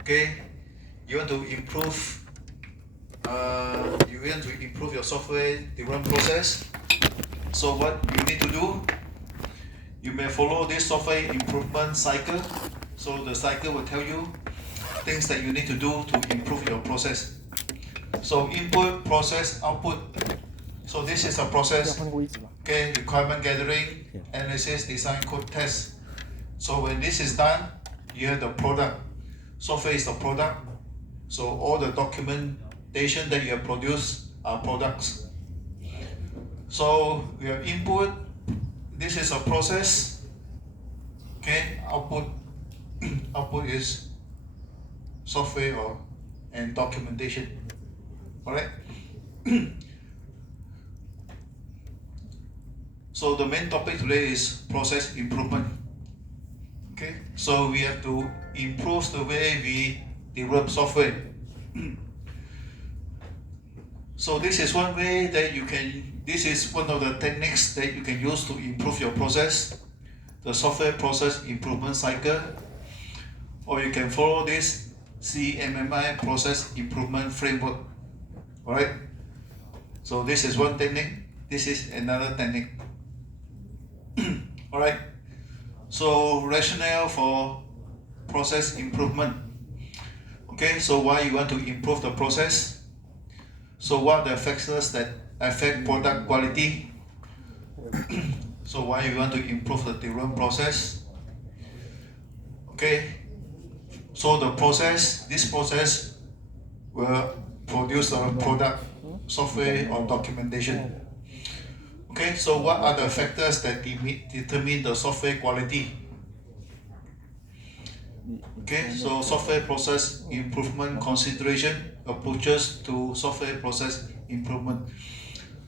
Okay, you want to improve your software development process. So what you need to do, you may follow this software improvement cycle. So the cycle will tell you things that you need to do to improve your process. So input, process, output. So this is a process. Okay, requirement gathering, analysis, design, code, test. So when this is done, you have the product. Software is the product. So all the documentation that you have produced are products. So we have input. This is a process. Okay, output. Output is software and documentation. Alright. So the main topic today is process improvement. Okay, so we have to improve the way we develop software. So this is one way that this is one of the techniques that you can use to improve your process, the software process improvement cycle, or you can follow this CMMI process improvement framework. Alright, so this is one technique, this is another technique. Alright, so rationale for process improvement. Okay, so why you want to improve the process? So what are the factors that affect product quality? So why you want to improve the development process? Okay, so this process will produce a product, software or documentation. Okay, so what are the factors that determine the software quality? Okay, so software process improvement consideration, approaches to software process improvement.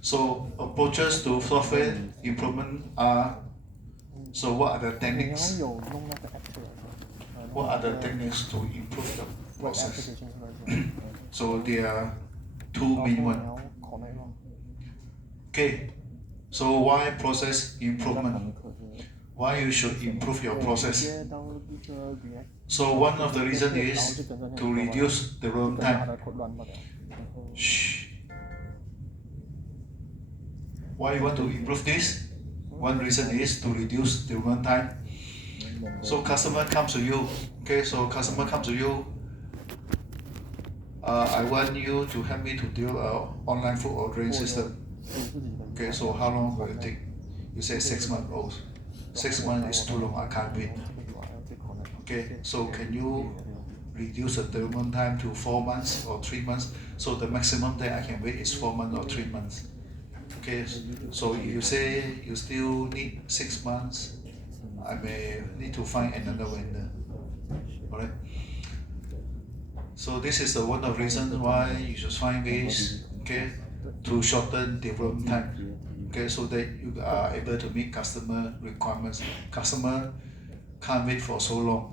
So approaches to software improvement are, so what are the techniques? What are the techniques to improve the process? So there are two main ones. Okay, so why process improvement? Why you should improve your process? So one of the reasons is to reduce the runtime. Shh. Why you want to improve this? One reason is to reduce the runtime. So customer comes to you. Okay, so customer comes to you. I want you to help me to do an online food ordering system. Okay, so how long will it take? You say 6 months. Oh, 6 months is too long. I can't wait. Okay, so can you reduce the development time to 4 months or 3 months? So the maximum that I can wait is 4 months or 3 months. Okay, so if you say you still need 6 months, I may need to find another vendor. Alright. So this is one of the reasons why you should find ways, okay, to shorten development time. Okay, so that you are able to meet customer requirements. Customer can't wait for so long.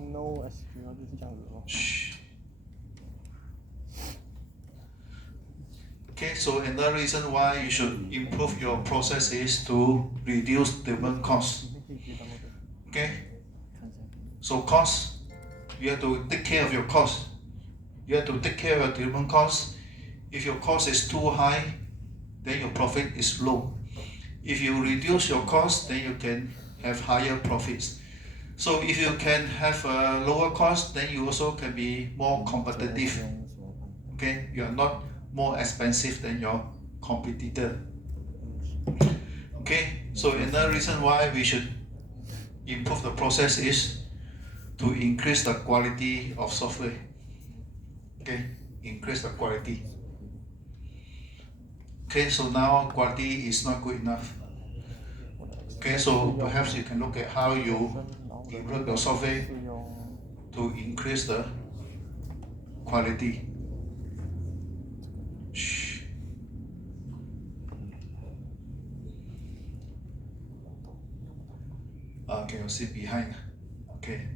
Shh. Okay, so another reason why you should improve your process is to reduce development costs. Okay, so cost, you have to take care of your cost. You have to take care of your development costs. If your cost is too high, then your profit is low. If you reduce your cost, then you can have higher profits. So if you can have a lower cost, then you also can be more competitive. Okay, you are not more expensive than your competitor. Okay, so another reason why we should improve the process is to increase the quality of software. Okay, increase the quality. Okay, so now quality is not good enough. Okay, so perhaps you can look at how you develop your software to increase the quality. Shh. Can you sit behind? Okay,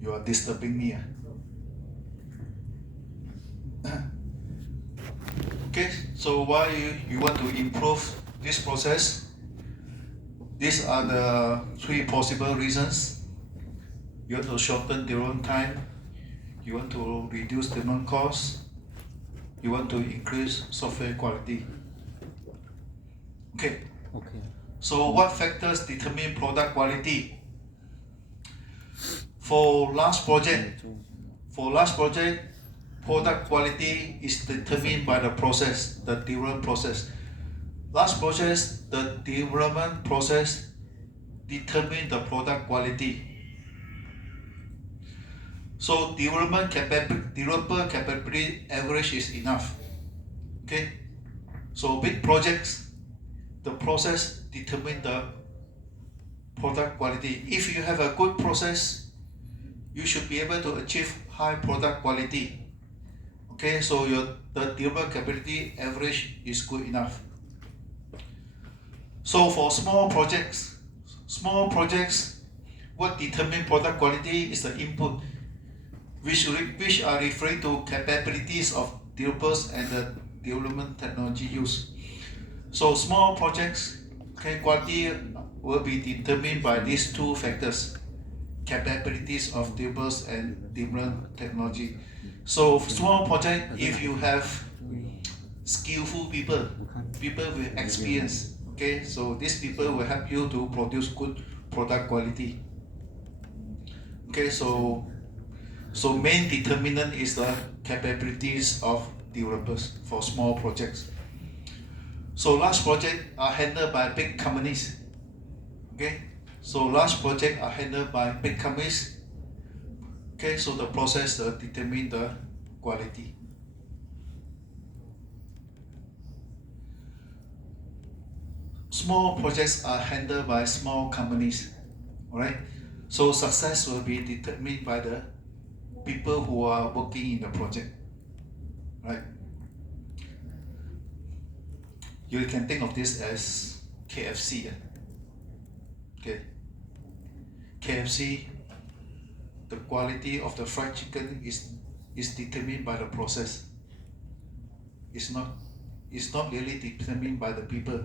you are disturbing me. Okay, so why you want to improve this process? These are the 3 possible reasons. You have to shorten development time, You want to reduce development costs. You want to increase software quality. Okay. So what factors determine product quality? For large project, product quality is determined by the process, the development process. Large projects, the development process determine the product quality. So developer capability average is enough. Okay. So big projects, the process determine the product quality. If you have a good process, you should be able to achieve high product quality. Okay, so the developer capability average is good enough. So for small projects, what determine product quality is the input, which are referring to capabilities of developers and the development technology used. So small projects, okay, quality will be determined by these two factors: capabilities of developers and development technology. So small project, if you have skillful people with experience, okay, so these people will help you to produce good product quality. Okay, so main determinant is the capabilities of developers for small projects. So large projects are handled by big companies. Okay, so large projects are handled by big companies. Okay, so the process determine the quality. Small projects are handled by small companies. Alright, so success will be determined by the people who are working in the project. Right? You can think of this as KFC. Okay. KFC, the quality of the fried chicken is determined by the process. It's not really determined by the people.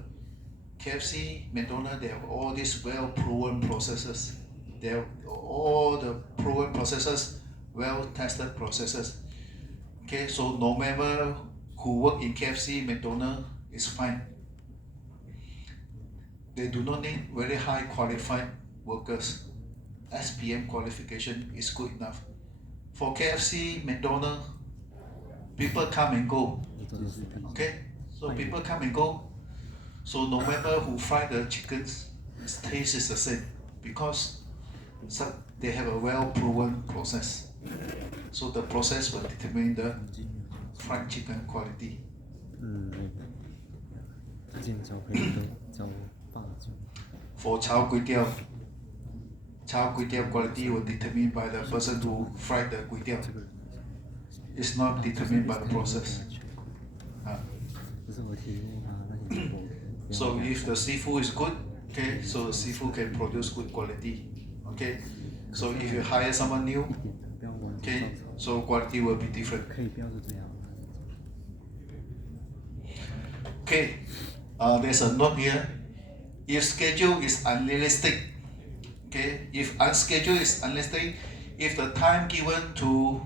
KFC, McDonald's, they have all these well-proven processes. They have all the proven processes, well-tested processes. Okay, so no matter who work in KFC, McDonald's, is fine. They do not need very high qualified workers. SPM qualification is good enough. For KFC, McDonald's, people come and go. Okay, so people come and go. So no matter who fry the chickens, its taste is the same because they have a well-proven process. So the process will determine the fried chicken quality. For chao kway teow quality will determined by the person who fried the kway teow. It's not determined by the process. So if the seafood is good, okay, so the seafood can produce good quality. Okay, so if you hire someone new, okay, so quality will be different. Okay, there's a note here. If schedule is unrealistic, okay, if unscheduled is unrealistic, if the time given to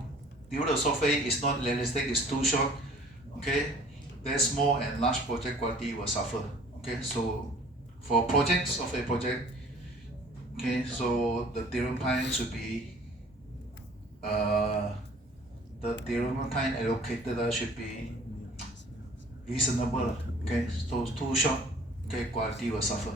develop the software is not realistic, is too short, okay, then small and large project quality will suffer. Okay, so for projects, software project, okay, so the development time should be the development time allocated should be reasonable. Okay, so too short, okay, quality will suffer.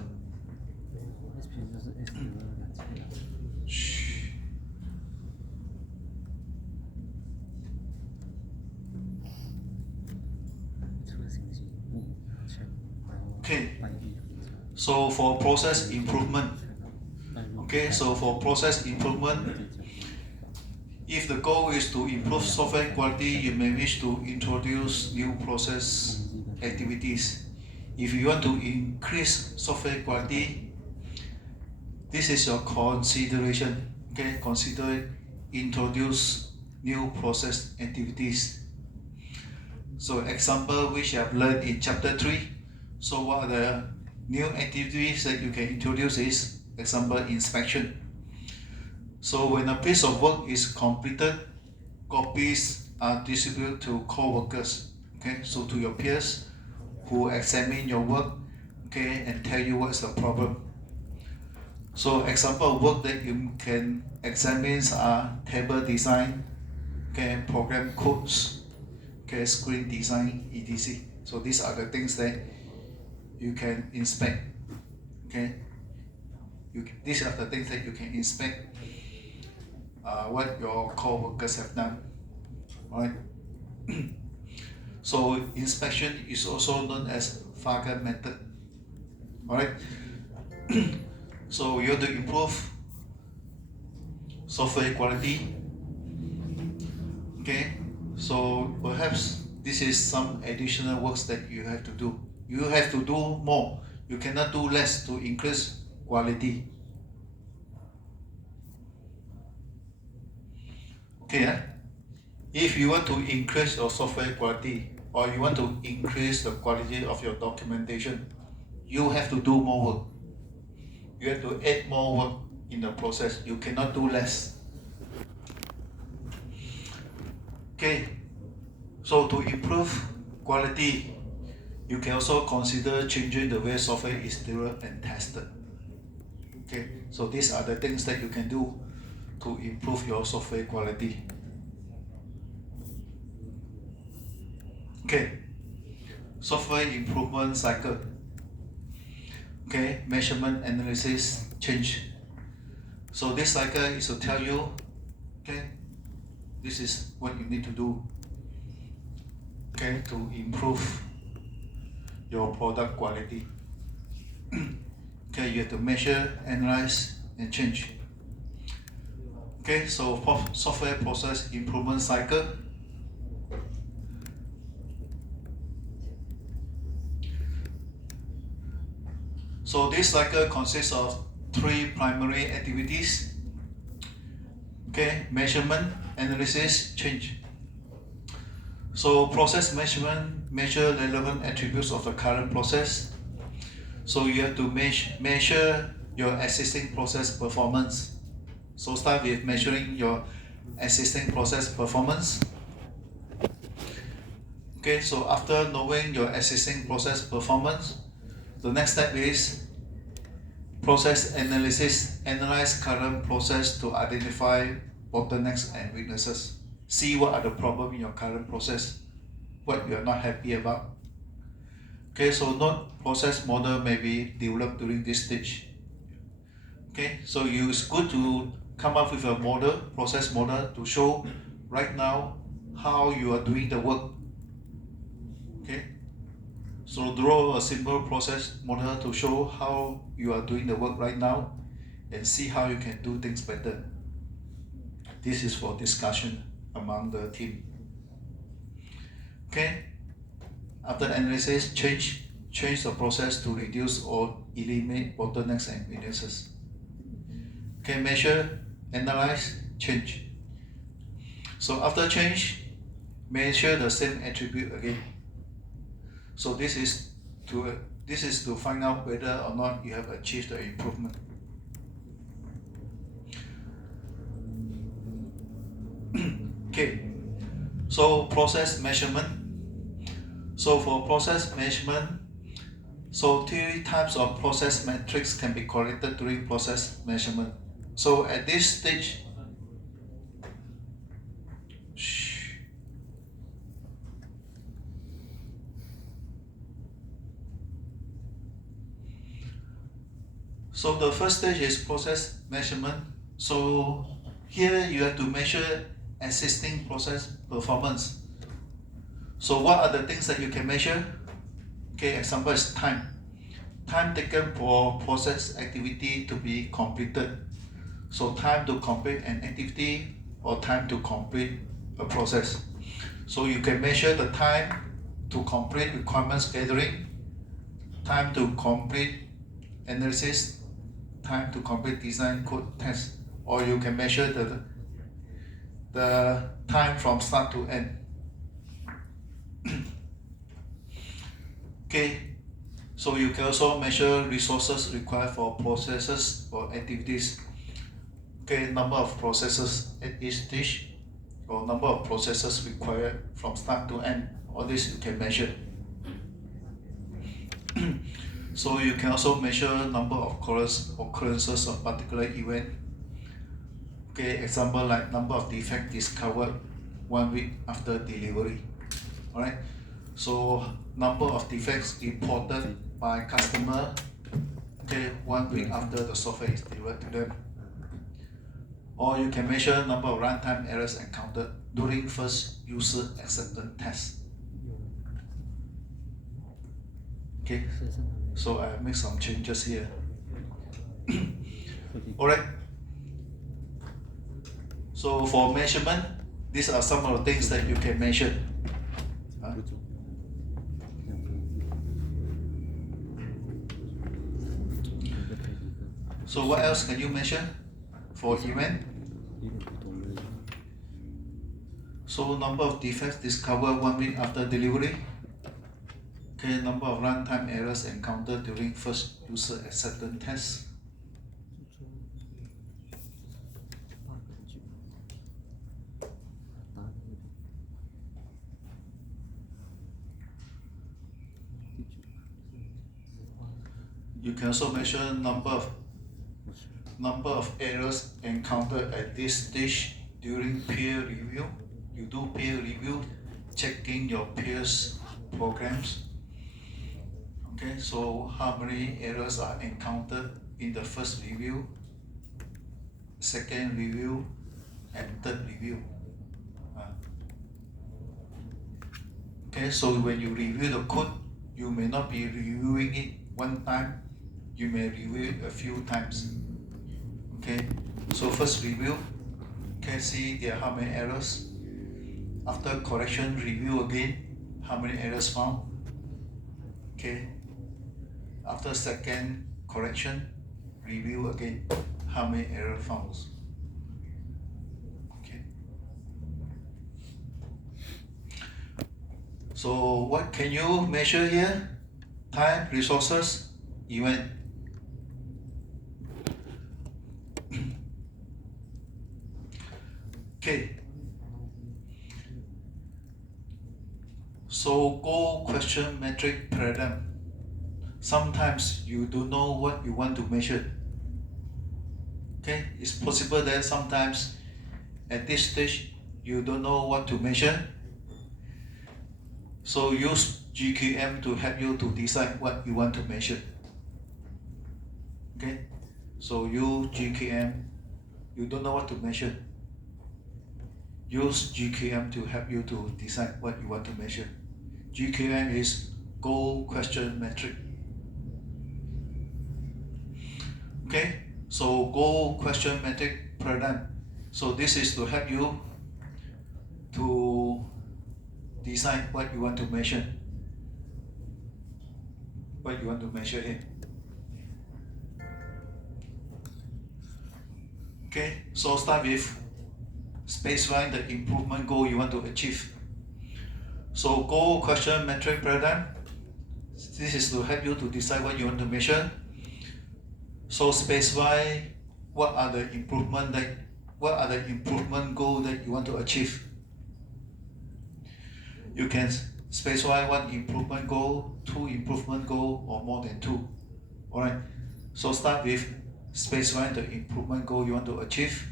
Okay, so for process improvement, okay, so for process improvement, if the goal is to improve software quality, you may wish to introduce new process activities. If you want to increase software quality, this is your consideration. Okay, consider introduce new process activities. So example which I have learned in chapter 3. So what are the new activities that you can introduce is, example, inspection. So when a piece of work is completed, copies are distributed to co-workers, okay, so to your peers who examine your work, okay, and tell you what's the problem. So example of work that you can examine are table design, okay, program codes, okay, screen design, etc. So these are the things that you can inspect, okay. These are the things that you can inspect what your co-workers have done, right? So inspection is also known as Fager method, alright? So you have to improve software quality, okay? So perhaps this is some additional works that you have to do. You have to do more. You cannot do less to increase quality. Okay, if you want to increase your software quality or you want to increase the quality of your documentation, you have to do more work. You have to add more work in the process. You cannot do less. Okay, so to improve quality, you can also consider changing the way software is developed and tested. Okay, so these are the things that you can do to improve your software quality. Okay, software improvement cycle. Okay, measurement, analysis, change. So this cycle is to tell you, okay, this is what you need to do, okay, to improve your product quality. Okay, you have to measure, analyze, and change. Okay, so software process improvement cycle. So this cycle consists of 3 primary activities. Okay, measurement, analysis, change. So process measurement measure relevant attributes of the current process. So you have to measure your existing process performance. So start with measuring your existing process performance. Okay, so after knowing your existing process performance, the next step is process analysis. Analyze current process to identify bottlenecks and weaknesses. See what are the problems in your current process, what you are not happy about. Okay, so node process model may be developed during this stage. Okay, so it's good to come up with a model, process model, to show right now how you are doing the work. Okay, so draw a simple process model to show how you are doing the work right now and see how you can do things better. This is for discussion among the team. Okay, after analysis, change the process to reduce or eliminate bottlenecks and weaknesses. Okay, measure, analyze, change. So after change, measure the same attribute again. So this is to find out whether or not you have achieved the improvement. Okay, so process measurement. So for process measurement, so 3 types of process metrics can be collected during process measurement. So at this stage, so the first stage is process measurement. So here you have to measure existing process performance. So what are the things that you can measure? Okay, example is time. Time taken for process activity to be completed. So time to complete an activity or time to complete a process. So you can measure the time to complete requirements gathering, time to complete analysis, time to complete design code test, or you can measure the time from start to end. Okay, so you can also measure resources required for processes or activities. Okay, number of processes at each stage. or number of processes required from start to end. All this you can measure. So you can also measure number of occurrences of particular event. Okay, example like number of defect discovered 1 week after delivery. Alright, so number of defects reported by customer, okay, 1 week after the software is delivered to them. Or you can measure number of runtime errors encountered during first user acceptance test. Okay, so I make some changes here. Alright, so for measurement, these are some of the things that you can measure. So what else can you measure for event? So number of defects discovered 1 week after delivery. Okay, number of runtime errors encountered during first user acceptance test. You can also measure number of errors encountered at this stage during peer review. You do peer review, checking your peers' programs. Okay, so how many errors are encountered in the first review, second review, and third review. Okay, so when you review the code, you may not be reviewing it one time, you may review it a few times. Okay, so first review, okay, see there are how many errors. After correction, review again, how many errors found. Okay, after second correction, review again, how many error found. Okay, so what can you measure here? Time, resources, event. Okay, so goal, question, metric, paradigm. Sometimes you don't know what you want to measure. Okay, it's possible that sometimes at this stage you don't know what to measure. So use GQM to help you to decide what you want to measure. Okay, so use GQM, you don't know what to measure. Use GQM to help you to decide what you want to measure. GQM is goal, question, metric. Okay, so goal, question, metric, paradigm. So this is to help you to decide what you want to measure. What you want to measure here. Okay, so start with specifying the improvement goal you want to achieve. So goal, question, metric, paradigm. This is to help you to decide what you want to measure. So specify what are the improvement goal that you want to achieve. You can specify one improvement goal, two improvement goal, or more than two. Alright. So start with specifying the improvement goal you want to achieve.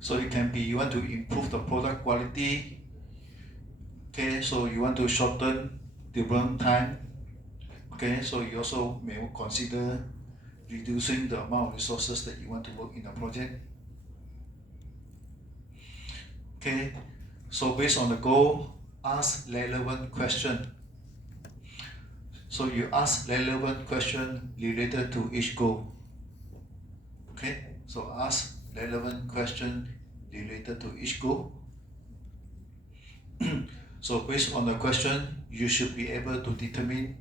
So it can be you want to improve the product quality. Okay, so you want to shorten development time. Okay, so you also may consider reducing the amount of resources that you want to work in a project. Okay, so based on the goal, ask relevant question. So you ask relevant question related to each goal. Okay, so ask relevant question related to each goal. So based on the question, you should be able to determine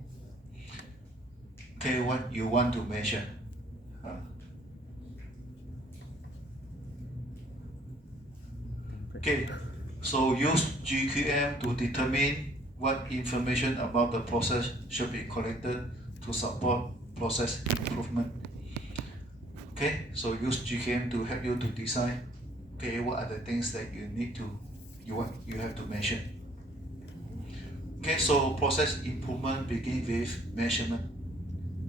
okay, what you want to measure. Okay, so use GQM to determine what information about the process should be collected to support process improvement. Okay, so use GQM to help you to decide Okay, what are the things that you have to measure? Okay, so process improvement begins with measurement.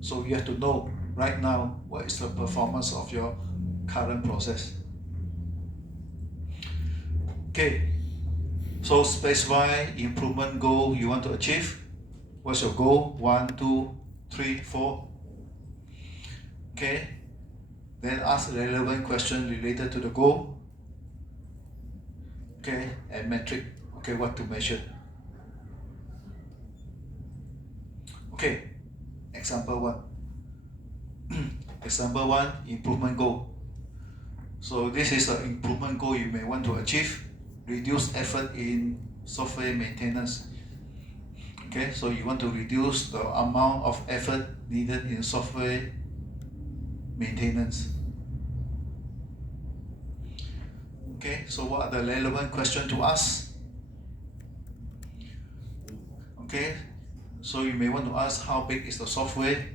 So you have to know right now what is the performance of your current process. Okay, so specify improvement goal you want to achieve. What's your goal? 1, 2, 3, 4. Okay, then ask relevant question related to the goal. Okay, and metric. Okay, what to measure. Okay, example 1. Example 1, improvement goal. So this is an improvement goal you may want to achieve. Reduce effort in software maintenance. Okay, so you want to reduce the amount of effort needed in software maintenance. Okay, so what are the relevant questions to ask? Okay, so you may want to ask how big is the software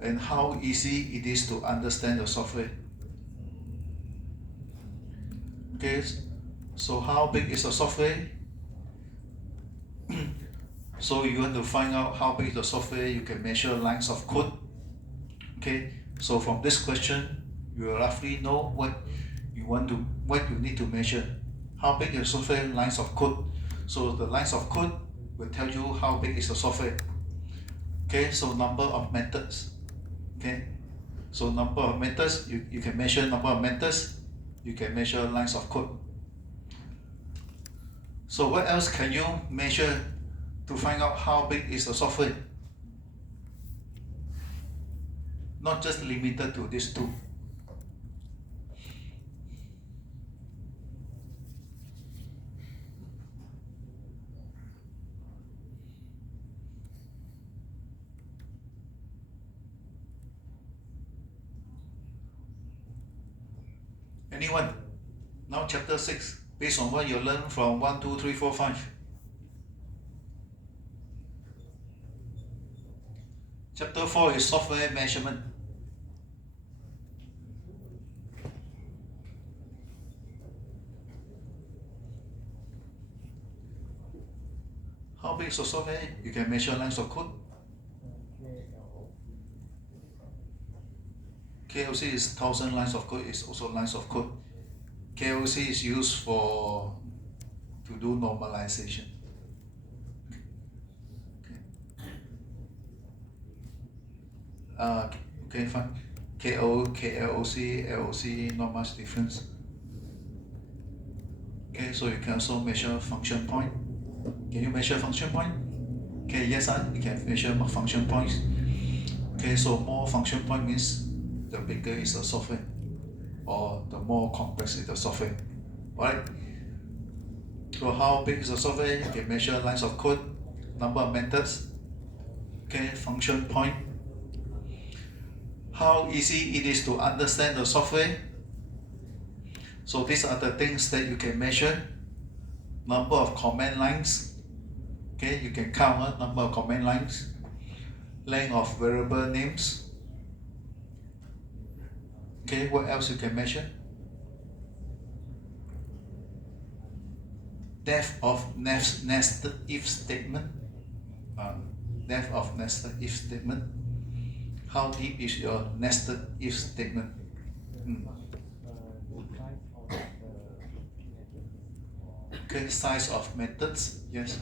and how easy it is to understand the software. Okay, so how big is the software? So you want to find out how big is the software, you can measure lines of code. Okay, so from this question, you will roughly know what you need to measure. How big is the software, lines of code. So the lines of code will tell you how big is the software. Okay, so number of methods. Okay, so number of methods, you can measure number of methods, you can measure lines of code. So what else can you measure to find out how big is the software? Not just limited to these two. Anyone? Now chapter 6, based on what you learned from 1, 2, 3, 4, 5. Chapter 4 is software measurement. How big is the software? You can measure lines of code. KLC is 1000 lines of code, is also lines of code. KLC is used to do normalization. Okay, fine. KLOC, LOC, not much difference. Okay, so you can also measure function point. Can you measure function point? Okay, yes, you can measure function points. Okay, so more function point means the bigger is the software, or the more complex is the software. Alright? So how big is the software? You can measure lines of code, number of methods, okay, function point. How easy it is to understand the software. So these are the things that you can measure. Number of command lines. Okay, you can count number of command lines. Length of variable names. Okay, what else you can measure? Depth of nested if statement. Depth of nested if statement. How deep is your nested if statement? Okay, size of methods, yes.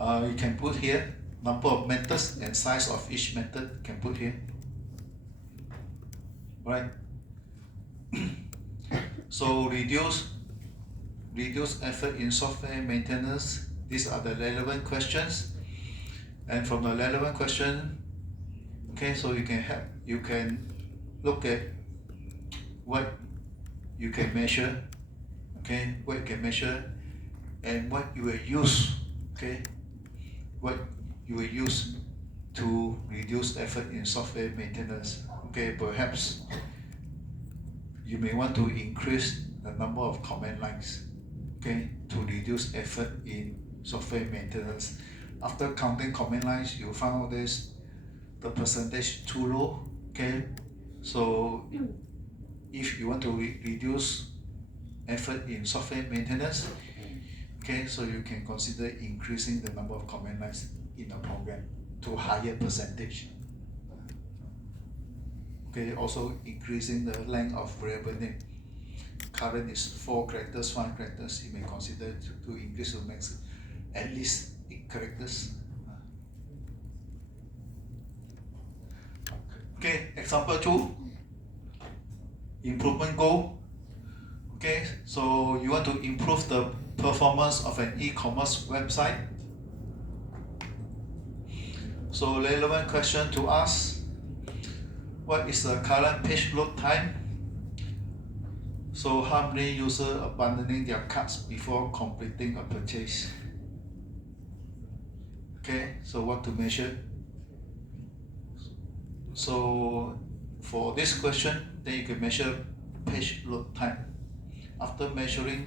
You can put here number of methods and size of each method. You can put here. Right. So reduce effort in software maintenance. These are the relevant questions, and from the relevant question, okay, so you can look at what you can measure, okay, what you can measure, and what you will use, okay, what you will use to reduce effort in software maintenance. Okay, perhaps you may want to increase the number of command lines, okay, to reduce effort in software maintenance. After counting command lines, you found out the percentage too low. Okay, so if you want to reduce effort in software maintenance, okay, so you can consider increasing the number of command lines in a program to higher percentage. Okay, also increasing the length of variable name. Current is 4 characters, 5 characters. You may consider to increase to max at least 8 characters. Okay, example 2, improvement goal. Okay, so you want to improve the performance of an e-commerce website. So relevant question to ask, what is the current page load time? So how many users abandoning their carts before completing a purchase? Okay, so what to measure? So for this question, then you can measure page load time. After measuring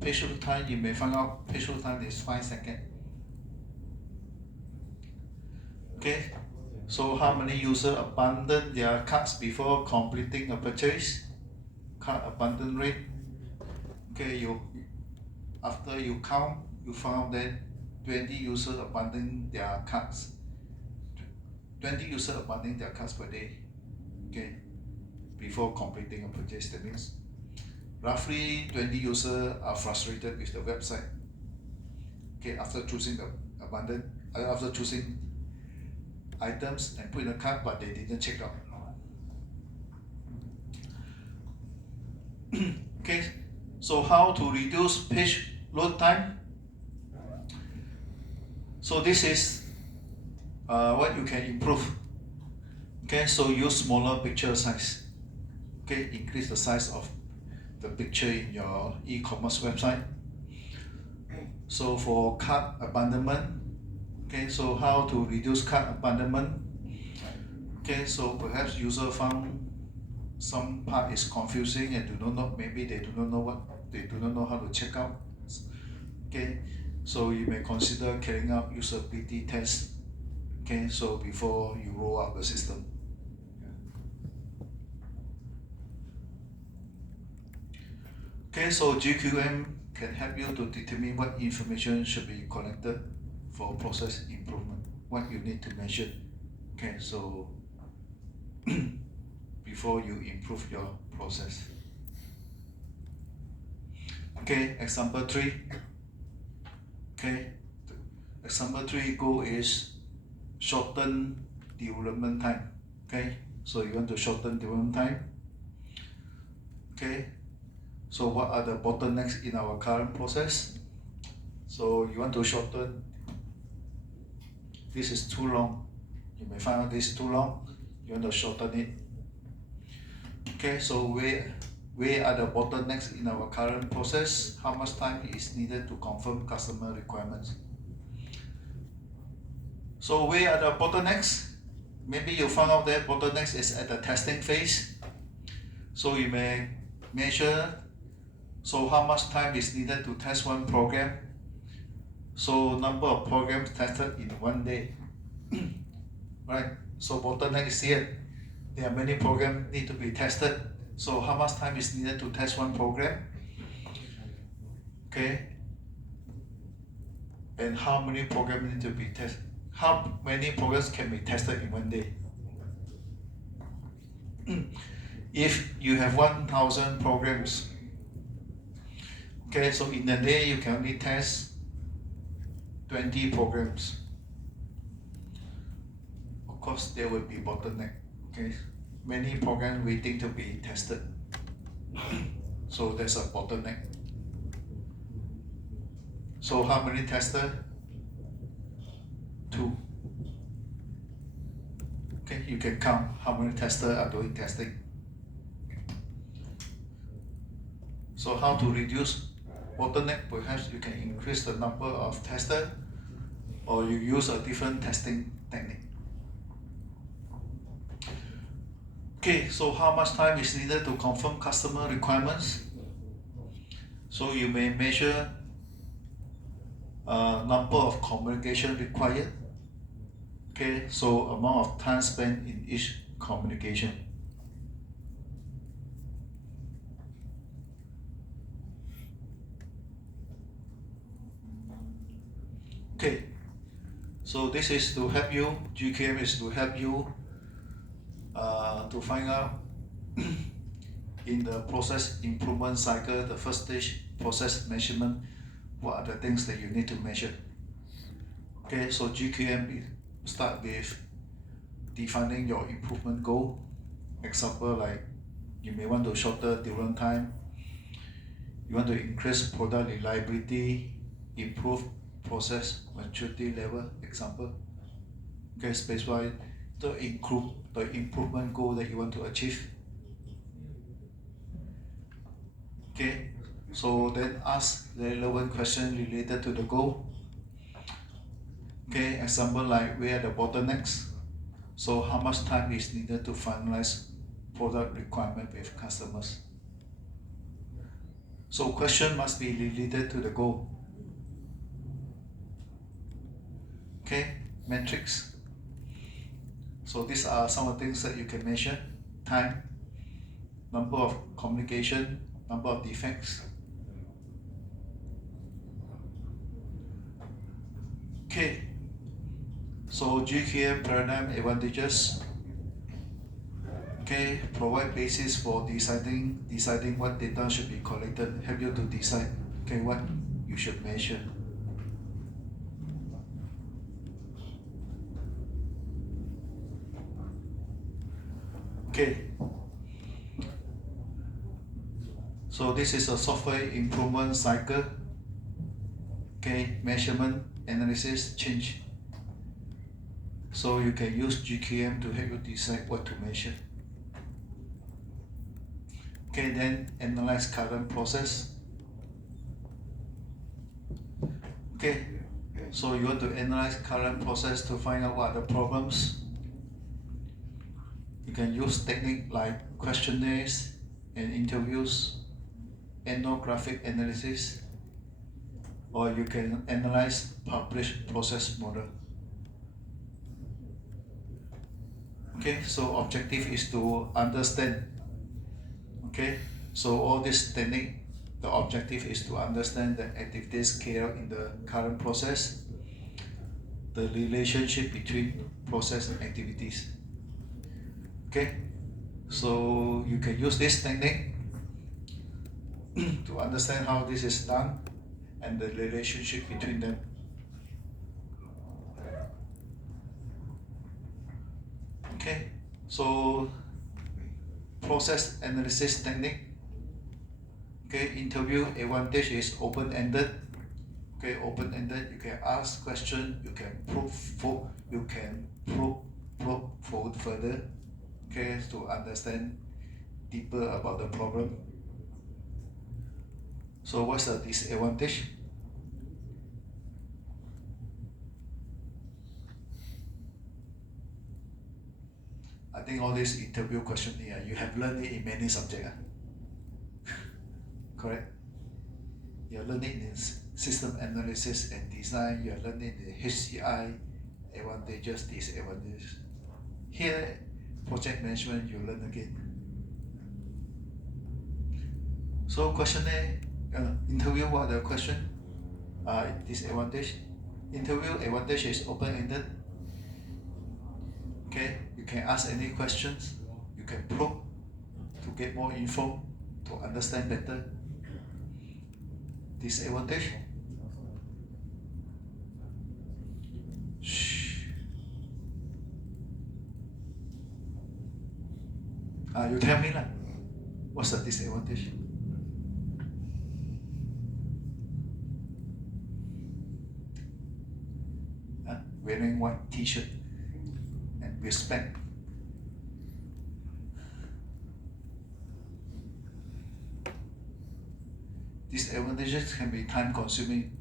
page load time, you may find out page load time is 5 seconds. Okay, so how many users abandon their carts before completing a purchase? Cart abandon rate. Okay, after you count, you found that 20 users abandon their carts. 20 users abandoning their carts per day. Okay, before completing a purchase. That means roughly 20 users are frustrated with the website. Okay, after choosing after choosing items and put in a cart, but they didn't check out. Okay, so how to reduce page load time? So this is what you can improve. Okay, so use smaller picture size. Okay, increase the size of the picture in your e-commerce website. So for cart abandonment, okay, so how to reduce cart abandonment? Okay, so perhaps user found some part is confusing and do not know, maybe they do not know how to check out. Okay, so you may consider carrying out usability tests. Okay, so before you roll out the system. Okay, so GQM can help you to determine what information should be collected for process improvement, what you need to measure. Okay, so before you improve your process. Okay, example 3. Okay, example 3 goal is shorten development time. Okay, so you want to shorten development time. Okay, so what are the bottlenecks in our current process? So you want to shorten, this is too long. You may find out this is too long. You want to shorten it. Okay, so where are the bottlenecks in our current process? How much time is needed to confirm customer requirements? So where are the bottlenecks? Maybe you found out that bottlenecks is at the testing phase. So you may measure, so how much time is needed to test one program? So number of programs tested in one day. Right, so bottleneck is here. There are many programs need to be tested. So how much time is needed to test one program? Okay. And how many programs need to be tested? How many programs can be tested in one day? If you have 1,000 programs, okay, so in a day you can only test 20 programs. Of course, there will be bottleneck. Okay, many programs waiting to be tested. So there's a bottleneck. So how many testers? 2. Okay, you can count how many testers are doing testing. So how to reduce bottleneck? Perhaps you can increase the number of testers, or you use a different testing technique. Okay, so how much time is needed to confirm customer requirements? So you may measure number of communication required. Okay, so amount of time spent in each communication. Okay, so this is to help you, GKM is to help you to find out in the process improvement cycle, the first stage process measurement, what are the things that you need to measure. Okay, so GKM start with defining your improvement goal. Example, like you may want to shorten delivery time, you want to increase product reliability, improve process maturity level, example. Okay, specify the improvement goal that you want to achieve. Okay, so then ask relevant question related to the goal. Okay, example like where are the bottlenecks? So how much time is needed to finalize product requirement with customers? So question must be related to the goal. Okay, metrics. So these are some of the things that you can measure. Time, number of communication, number of defects. Okay, so GKM paradigm advantages. Okay, provide basis for deciding what data should be collected, help you to decide what you should measure. Okay, so this is a software improvement cycle. Okay, measurement, analysis, change. So you can use GKM to help you decide what to measure. Okay, then analyze current process. Okay, so you want to analyze current process to find out what are the problems. You can use technique like questionnaires and interviews, ethnographic analysis, or you can analyze published process model. Okay, so objective is to understand. Okay, so all this technique, the objective is to understand the activities carried out in the current process, the relationship between process and activities. Okay, so you can use this technique to understand how this is done and the relationship between them. Okay, so process analysis technique. Okay, interview advantage is open-ended. Okay, open-ended. You can ask question. You can probe forward further. Okay, to understand deeper about the problem. So what's the disadvantage? I think all this interview question here, you have learned it in many subjects. Correct? You are learning in system analysis and design, you are learning the HCI, advantages, disadvantages. Here, project management, you learn again. So questionnaire, interview, what are the question? Disadvantage. Interview advantage is open-ended. Okay, you can ask any questions, you can probe to get more info, to understand better. Disadvantage. Shh. You tell me lah. What's the disadvantage? Wearing white T-shirt and with spec. Disadvantages can be time consuming.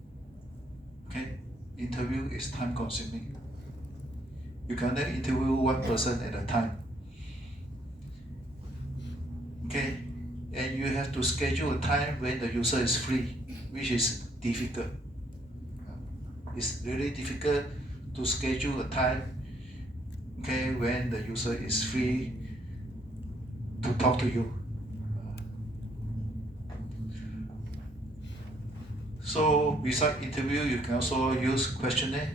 Okay, interview is time consuming. You can only interview one person at a time. Okay, and you have to schedule a time when the user is free, which is difficult. It's really difficult to schedule a time okay, when the user is free to talk to you. So beside interview, you can also use questionnaire.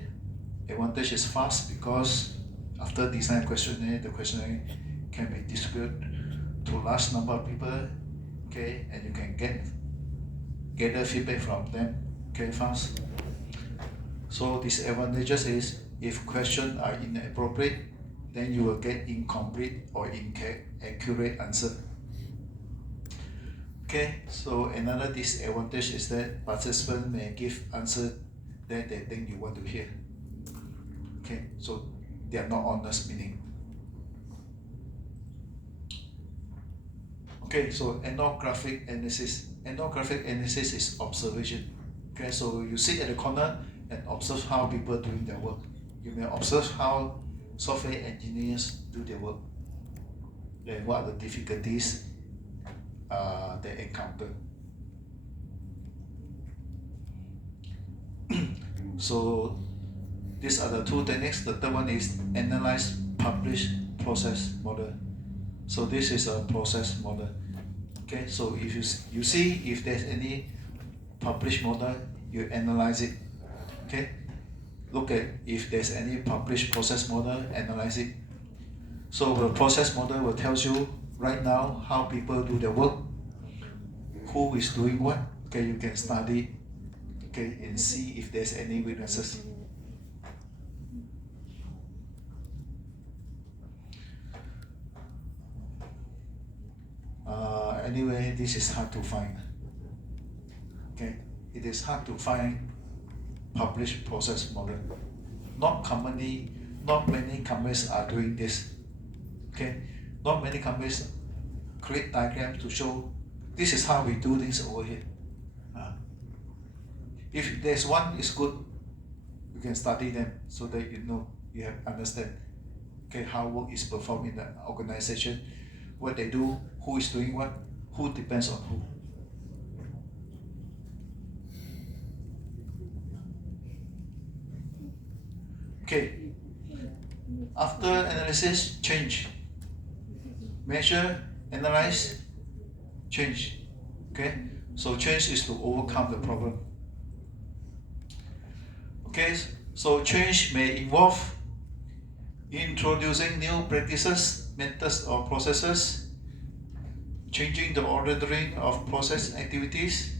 Advantage is fast because after design questionnaire, the questionnaire can be distributed to large number of people, okay, and you can gather feedback from them, okay, fast. So disadvantages is if questions are inappropriate, then you will get incomplete or inaccurate answer. Okay, so another disadvantage is that participants may give answer that they think you want to hear. Okay, so they are not honest meaning. Okay, so ethnographic analysis. Ethnographic analysis is observation. Okay, so you sit at the corner and observe how people doing their work. You may observe how software engineers do their work and what are the difficulties they encounter. So these are the two techniques. The third one is analyze, publish, process model. So this is a process model. Okay, so if you see if there's any published model, you analyze it. Okay, look at if there's any published process model, analyze it. So the process model will tell you right now how people do their work, who is doing what. Okay, you can study, okay, and see if there's any weaknesses. Anyway, this is hard to find. Okay, it is hard to find published process model. Not many companies are doing this. Okay, not many companies create diagrams to show this is how we do things over here. If there's one is good, you can study them so that you know, you have understand, okay, how work is performed in the organization, what they do, who is doing what, who depends on who. Okay, after analysis, change. Measure, analyze, change. Okay, so change is to overcome the problem. Okay, so change may involve introducing new practices, methods, or processes, changing the ordering of process activities,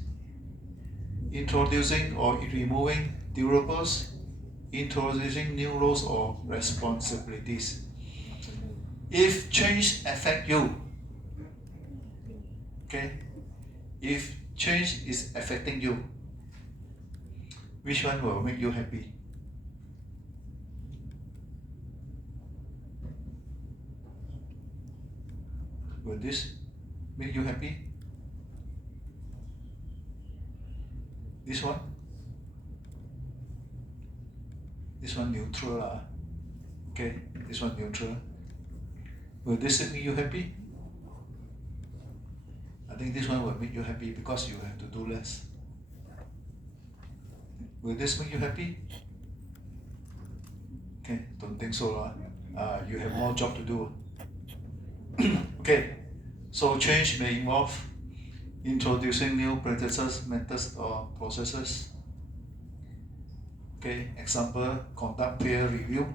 introducing or removing deliverables, introducing new roles or responsibilities. If change affect you, okay, if change is affecting you, which one will make you happy? Will this make you happy? This one? This one neutral. Okay, this one neutral. Will this make you happy? I think this one will make you happy because you have to do less. Will this make you happy? Okay, don't think so. You have more job to do. Okay, so change may involve introducing new practices, methods, or processes. Okay, example, conduct peer review.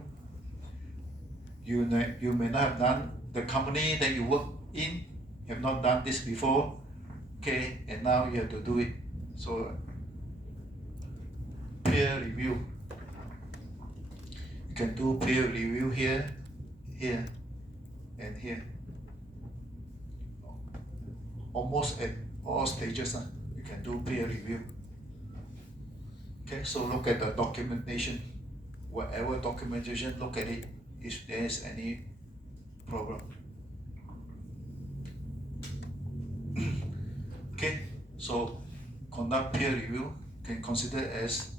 You may not have done, the company that you work in have not done this before, okay, and now you have to do it. So peer review. You can do peer review here, here, and here. Almost at all stages, you can do peer review. Okay, so look at the documentation. Whatever documentation, look at it if there's any problem. Okay, so conduct peer review can consider as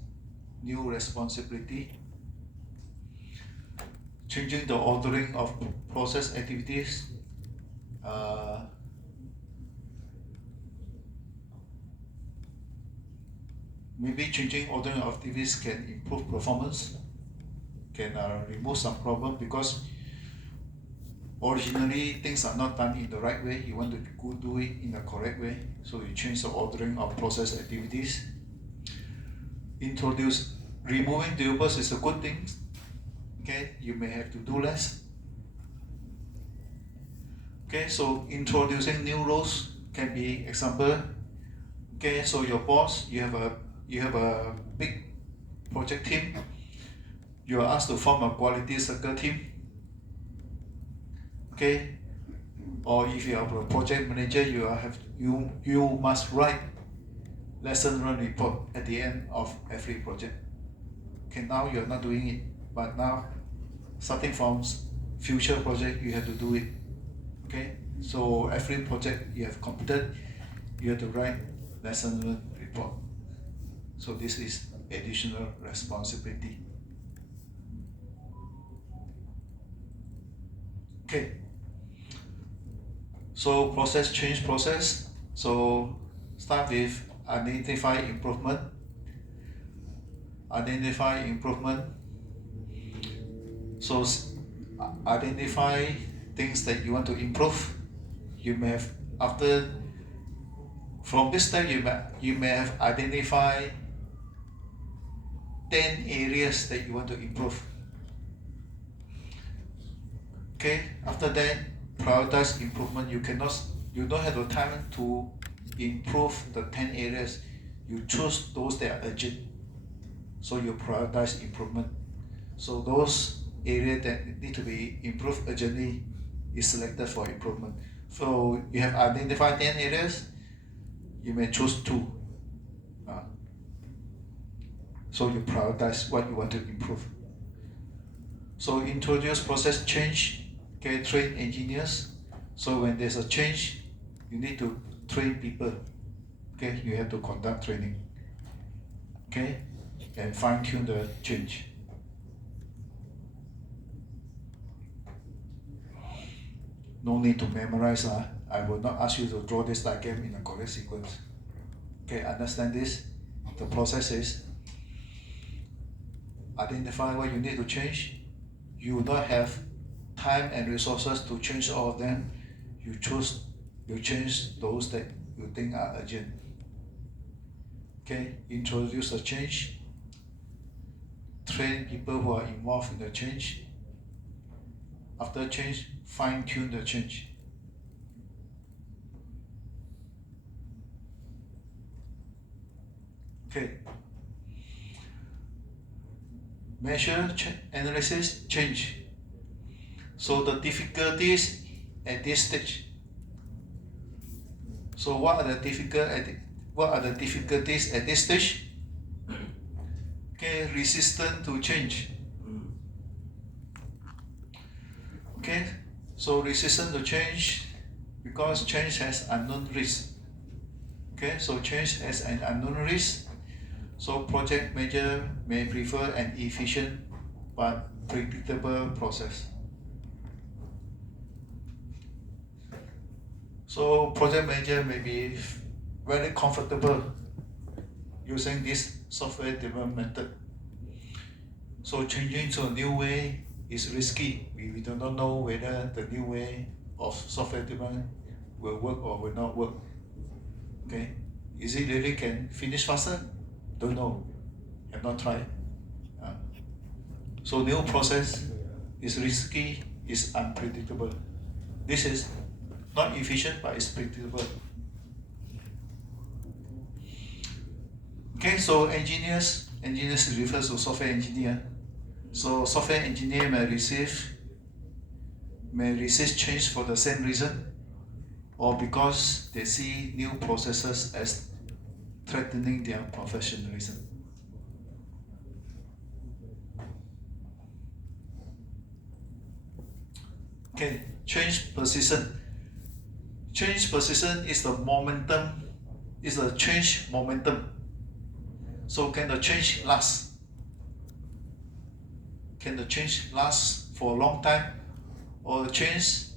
new responsibility. Changing the ordering of process activities. Maybe changing ordering of activities can improve performance, can remove some problem because originally things are not done in the right way, you want to go do it in the correct way, so you change the ordering of process activities. Removing durables is a good thing. Okay, you may have to do less. Okay, so introducing new roles can be example. Okay, so your boss, you have a big project team. You are asked to form a quality circle team. Okay, or if you are a project manager, you must write lesson learned report at the end of every project. Okay, now you are not doing it, but now starting from future project, you have to do it. Okay, so every project you have completed, you have to write lesson learned report. So this is additional responsibility. Okay, so process change process. So start with identify improvement. So identify things that you want to improve. You may have from this step you may have identified 10 areas that you want to improve. Okay, after that, prioritize improvement. You don't have the time to improve the 10 areas. You choose those that are urgent. So you prioritize improvement. So those areas that need to be improved urgently is selected for improvement. So you have identified 10 areas, you may choose 2. So you prioritize what you want to improve. So introduce process change. Okay, train engineers. So when there's a change, you need to train people. Okay, you have to conduct training. Okay, and fine tune the change. No need to memorize. I will not ask you to draw this diagram in a correct sequence. Okay, understand this? The process is identify what you need to change. You will not have time and resources to change all of them. You change those that you think are urgent. Okay, introduce a change. Train people who are involved in the change. After change, fine tune the change. Okay. Measure, analysis, change. So the difficulties at this stage. So what are the difficulties at this stage? Okay, resistant to change. Okay, so resistant to change because change has unknown risk. Okay, so change has an unknown risk. So project manager may prefer an efficient but predictable process. So project manager may be very comfortable using this software development method. So changing to a new way is risky. We do not know whether the new way of software development will work or will not work. Okay, is it really can finish faster? Don't know. Have not tried. So new process is risky, is unpredictable. This is not efficient, but it's predictable. Okay, so engineers refers to software engineer. So software engineer may resist change for the same reason, or because they see new processes as threatening their professionalism. Okay, change persistent. Change persistent is the change momentum. So can the change last? Can the change last for a long time? Or the change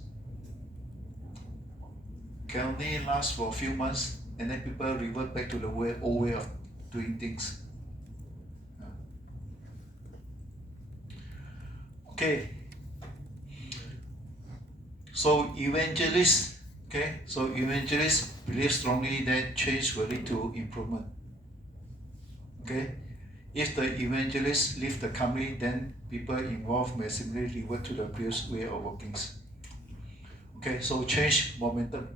can only last for a few months and then people revert back to the old way of doing things? Okay. So evangelists, okay, so evangelists believe strongly that change will lead to improvement. Okay, if the evangelists leave the company, then people involved may simply revert to the previous way of workings. Okay, so change momentum.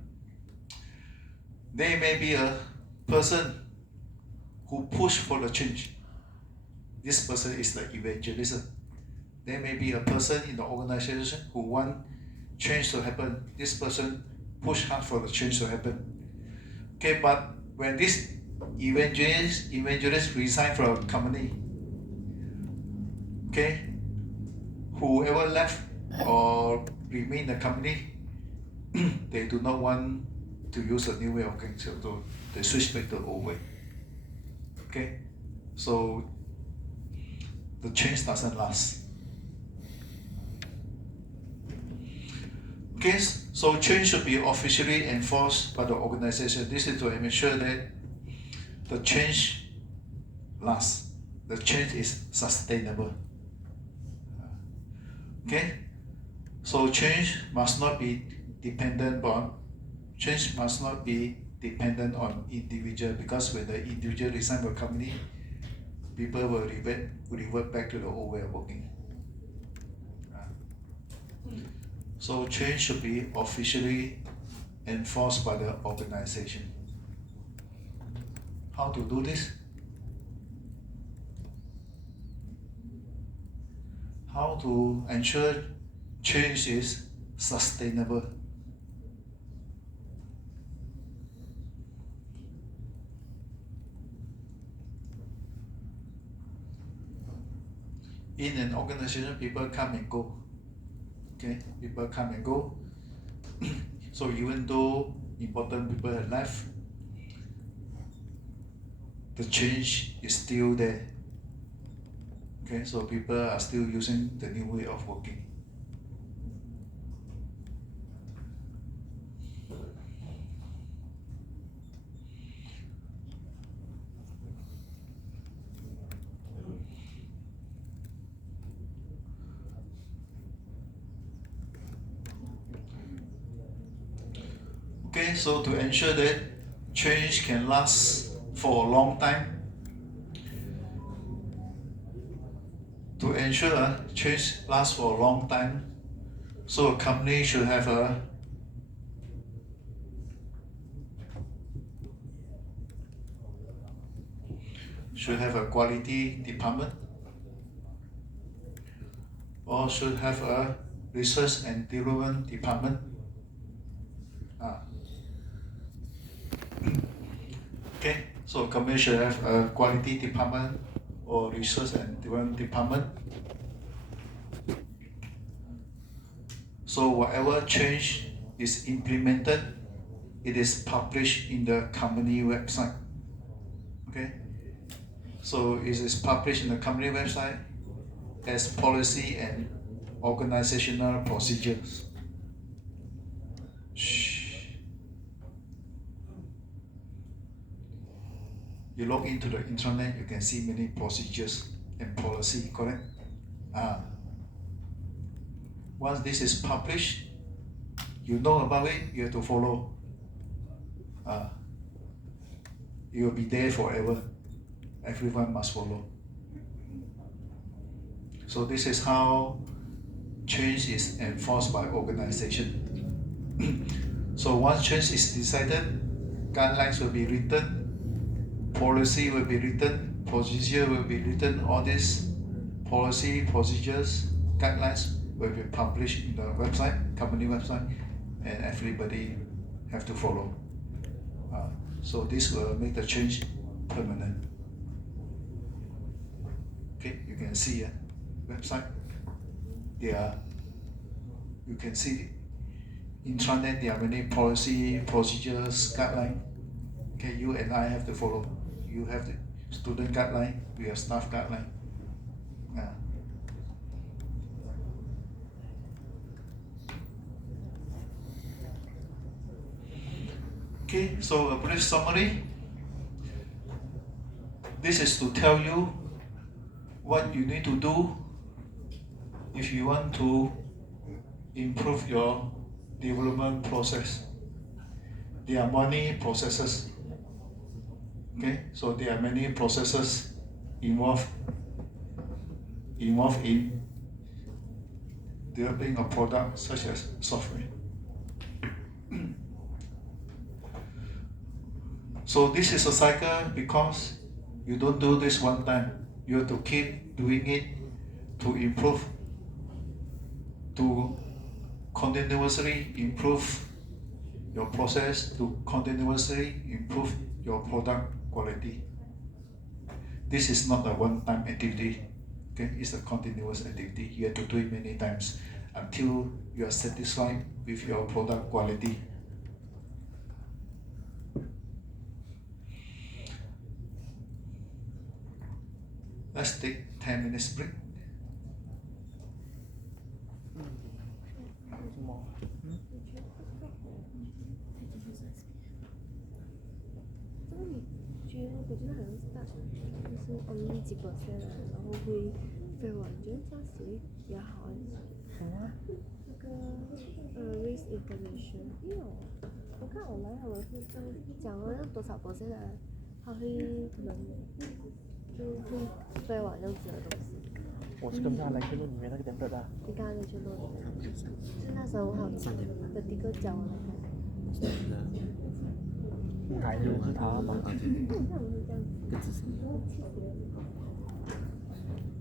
There may be a person who push for the change. This person is the evangelism. There may be a person in the organization who want change to happen. This person push hard for the change to happen. Okay, but when this evangelist resign from a company, okay, whoever left or remain in the company, they do not want to use a new way of working, so they switch back to the old way. Okay, so the change doesn't last. Okay, so change should be officially enforced by the organization. This is to ensure that the change lasts. The change is sustainable. Okay, so change must not be dependent on individual, because when the individual resign from the company, people will revert back to the old way of working. So change should be officially enforced by the organization. How to do this? How to ensure change is sustainable? In an organization, people come and go. Okay, people come and go. So even though important people have left, the change is still there. Okay, so people are still using the new way of working. Okay, so to ensure that change can last for a long time, change lasts for a long time, so a company should have a quality department, or should have a research and development department. Okay, so a company should have a quality department or research and development department. So whatever change is implemented, it is published in the company website. Okay, so it is published in the company website as policy and organizational procedures. You log into the intranet, you can see many procedures and policy, correct? Once this is published, you know about it, you have to follow. It will be there forever. Everyone must follow. So this is how change is enforced by organization. So once change is decided, guidelines will be written, policy will be written, procedure will be written. All these policy, procedures, guidelines will be published in the website, company website, and everybody have to follow. So this will make the change permanent. Okay, you can see website. You can see intranet. There are many policy, procedures, guideline. Okay, you and I have to follow. You have the student guideline. We have staff guideline. Okay, so a brief summary. This is to tell you what you need to do if you want to improve your development process. There are many processes. Okay, so there are many processes involved in developing a product such as software. So this is a cycle because you don't do this one time. You have to keep doing it to improve, to continuously improve your process, to continuously improve your product quality. This is not a one-time activity. Okay, it's a continuous activity. You have to do it many times until you are satisfied with your product quality. Let's take 10 minutes break. 什么？这个你觉得我觉得好像是大就是 only 几%啊，然后会飞完，觉得这样子会比较好。什么？那个race information， 因为我看我来我是这样讲了要多少%啊，它会可能就会飞完这样子的东西。我是跟他来去录里面那个点的啊。你刚才去录里面，就那时候我好像的第一个教我来看。改的是他嘛？那我是这样子。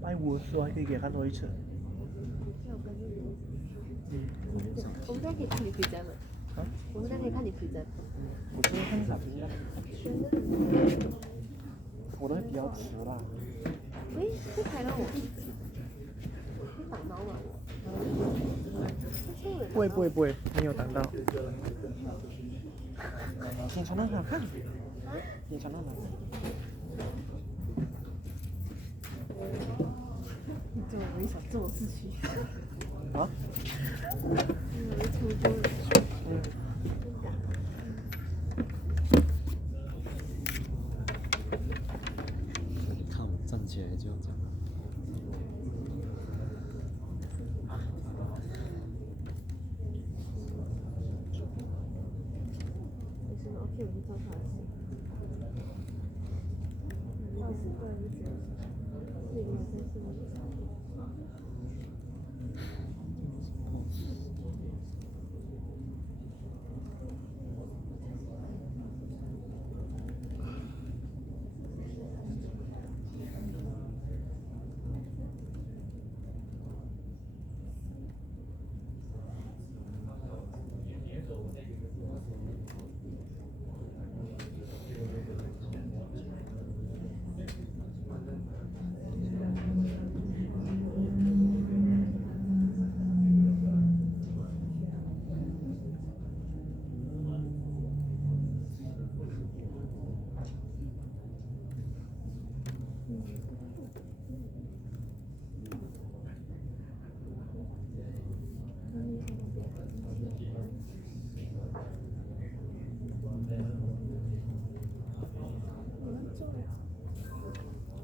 拜五的时候还可以给他看多一次。我们现在可以看你 present 吗？啊？我们现在可以看你 present。我今天看啥 present？我都会比较迟啦。喂，会拍到我？会挡到吗？不会，没有挡到。你传到哪看？你传到哪？你怎么没想这种事情？啊？没出过。看我站起来就这样。有一张卡是20个人觉得这个真是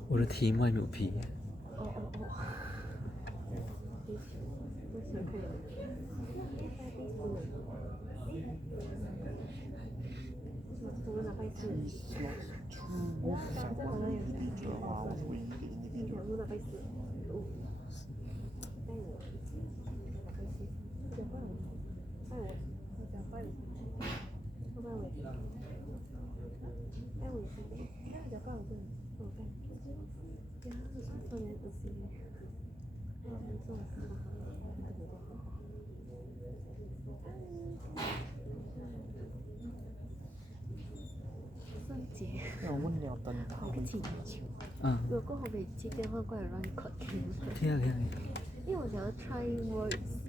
我的题目还没有批。那我问了等他。如果过后可以接电话过来让你 call 给我。可以啊。因为我想要 try words，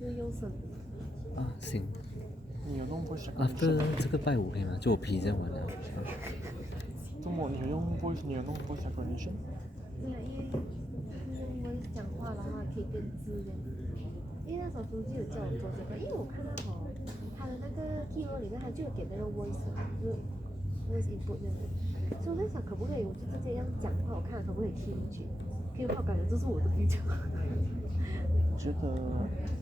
就是用声音。啊，行。你有弄 voice After 这个拜五可以吗？就我批这样完了。周末你有用 voice， 你有弄 voice recognition？ 对啊，因为用 voice 讲话的话可以跟字的。因为那时候书记有叫我做这个，因为我看到他的那个 keyword 里面他就有给那个 voice， 就是 voice input 那个，所以我在想可不可以我就直接这样讲话，我看可不可以贴进去，可以不好感觉这是我的 feature。去觉得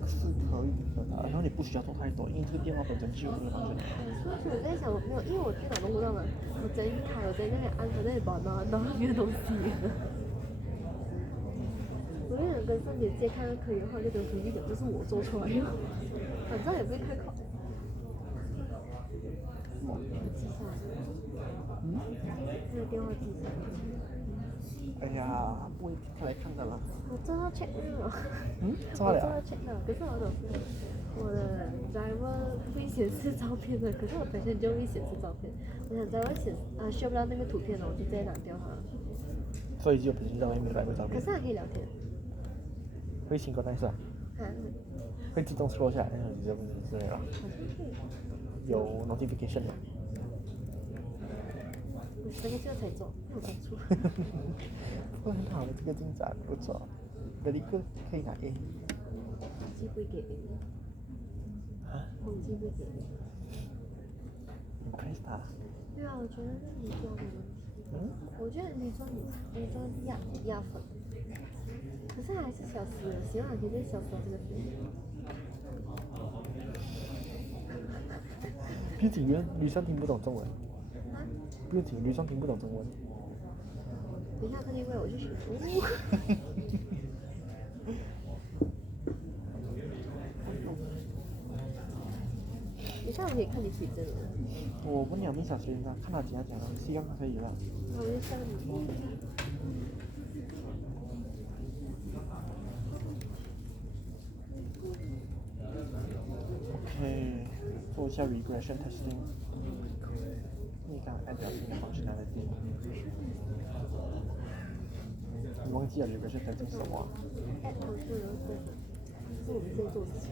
是可以的啦，然后你不需要做太多，因为这个电话本身就有这个方式。所以我在想，没有，因为我电脑弄不到嘛，我在开，我在那里按，我在那里把拿那个东西。我就想跟上姐借，看可以的话就跟飞机讲，这是我做出来的，反正也不会太考。记下来。这个电话记下来。哎呀，不会看来看的啦。我做到 check 了。做了。我做到 check 了，可是我我的 driver 会显示照片的，可是我本身就会显示照片。我想 driver 修不到那个图片了，我就直接拿掉它。所以就本身照片没有来过照片。可是还可以聊天。会synchronize 啊？会自动 scroll 下来，那种之类的。有 notification 的。我这个才做，没有帮助。不很好，这个进展不错。Very good，可以拿 A。统计不会给 A。啊？统计不会给 A。Impress 他。对啊，我觉得是你教的问题。我觉得你说压粉。可是还是小时，希望可以小时这个分。毕竟吕尚听不懂中文。毕竟吕尚听不懂中文。等一下，肯定为我去学。等一下我可以看你写真了。我问2名小学生，看他怎样讲，希望他可以了。我就像你。OK， 做一下 regression testing。你看 add 掉新的 functionality。你忘记了 regression testing 是什么？add functionality 是我们现在做的事情。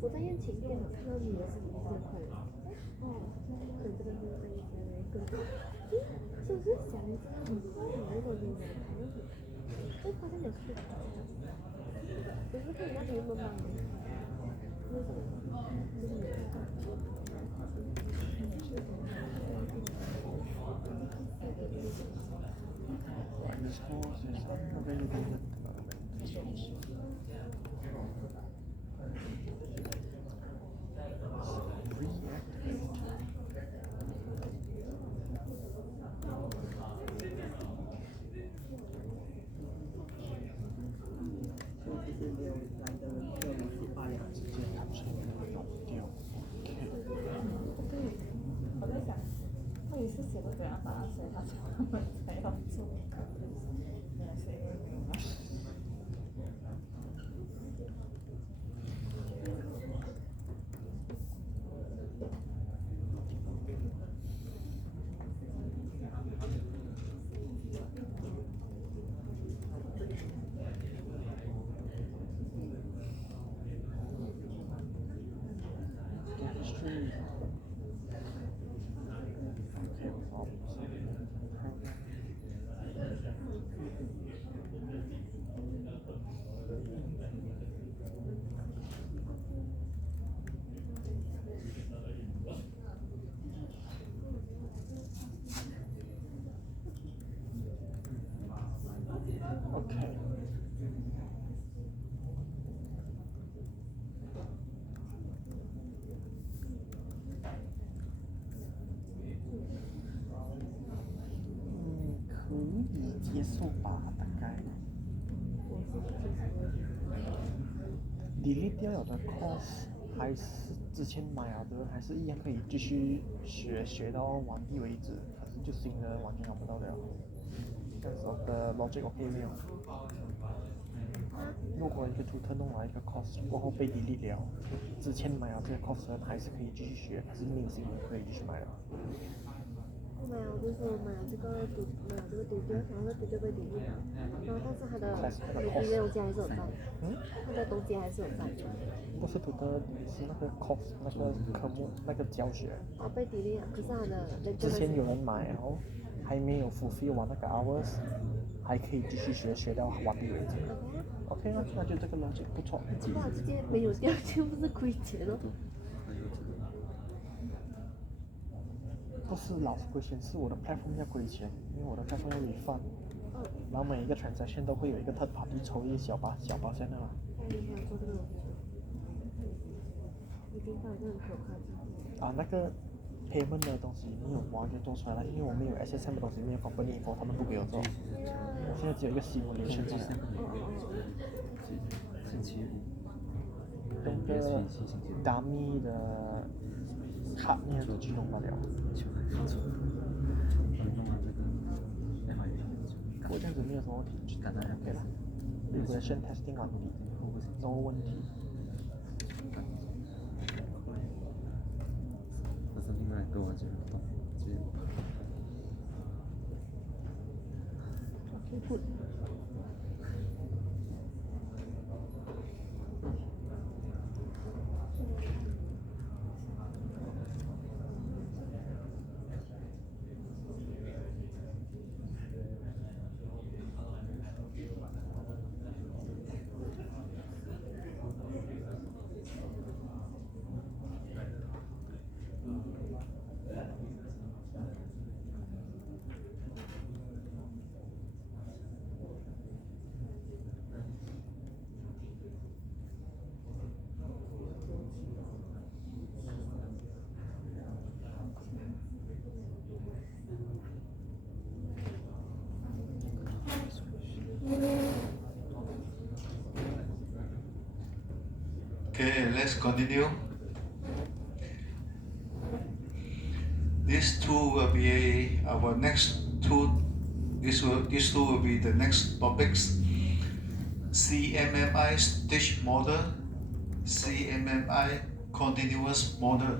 我在验情电脑看到你的视频是很快乐。可能这个是在一些更多。是不是想一下，如果你会发现你是，可是看你那边慢慢的，为什么？就是你。This course is available at the moment. Okay. Kuri 接受吧，大概。delete 掉了的 course 还是之前买了的，还是一样可以继续学到完毕为止，可是就新的完全找不到了。这样子我的 logic OK 没有？如果一个 tutor 弄了一个 course 过后被 delete 了，之前买了这个 course 还是可以继续学，可是没有新的可以继续买了。没有，就是我买了这个读丢，然后读丢被独立了，然后但是它的每笔的东西还是有在，它的东西还是有在。不是读的是那个 course 那个科目那个教学。哦，被 delete 了，可是它的之前有人买，然后还没有 fulfill 完那个 hours，还可以继续学到完毕为止。OK 啊，那就这个 logic 不错。哇，直接没有掉就不是亏钱了。不是老是亏钱，是我的 platform 要亏钱，因为我的 platform 要 refund，然后每一个 transaction 都会有一个 third party 抽一小把现在嘛。你还有做这个东西？已经到一个很可怕的。那个 payment 的东西没有完全做出来了，因为我没有 SSM 的东西，没有 company info，他们不给我做。现在只有一个 simulation 做。星期五。那个 dummy 的 card 面就去弄不了。不过这样子没有什么问题，简单 OK 了。Regression testing 完毕 ，no 问题。可是另外一个我就不懂，Good. Okay, let's continue. These two will be our next two. These two will be the next topics. CMMI stage model, CMMI continuous model.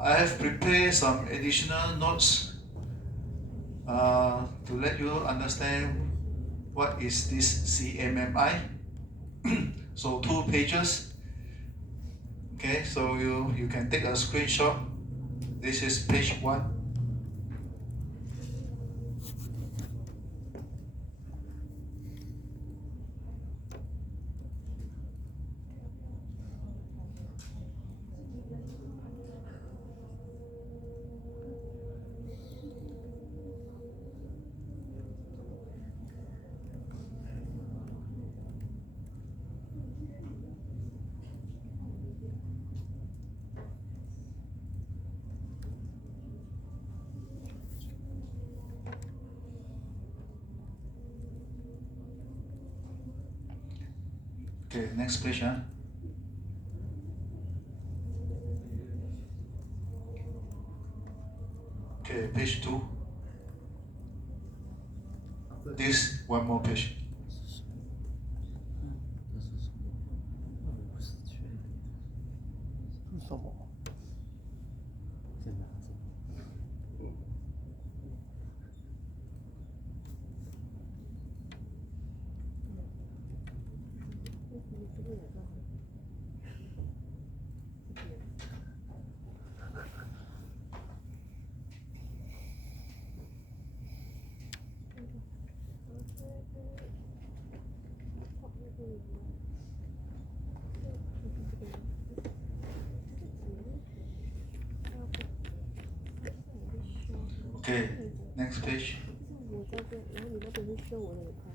I have prepared some additional notes to let you understand what is this CMMI. So 2 pages. Okay, so you can take a screenshot. This is page 1. Okay, next page. Okay, page 2. This one more page. 是什么？真的。Okay, next page. 我在这，然后你那边是修我的一块。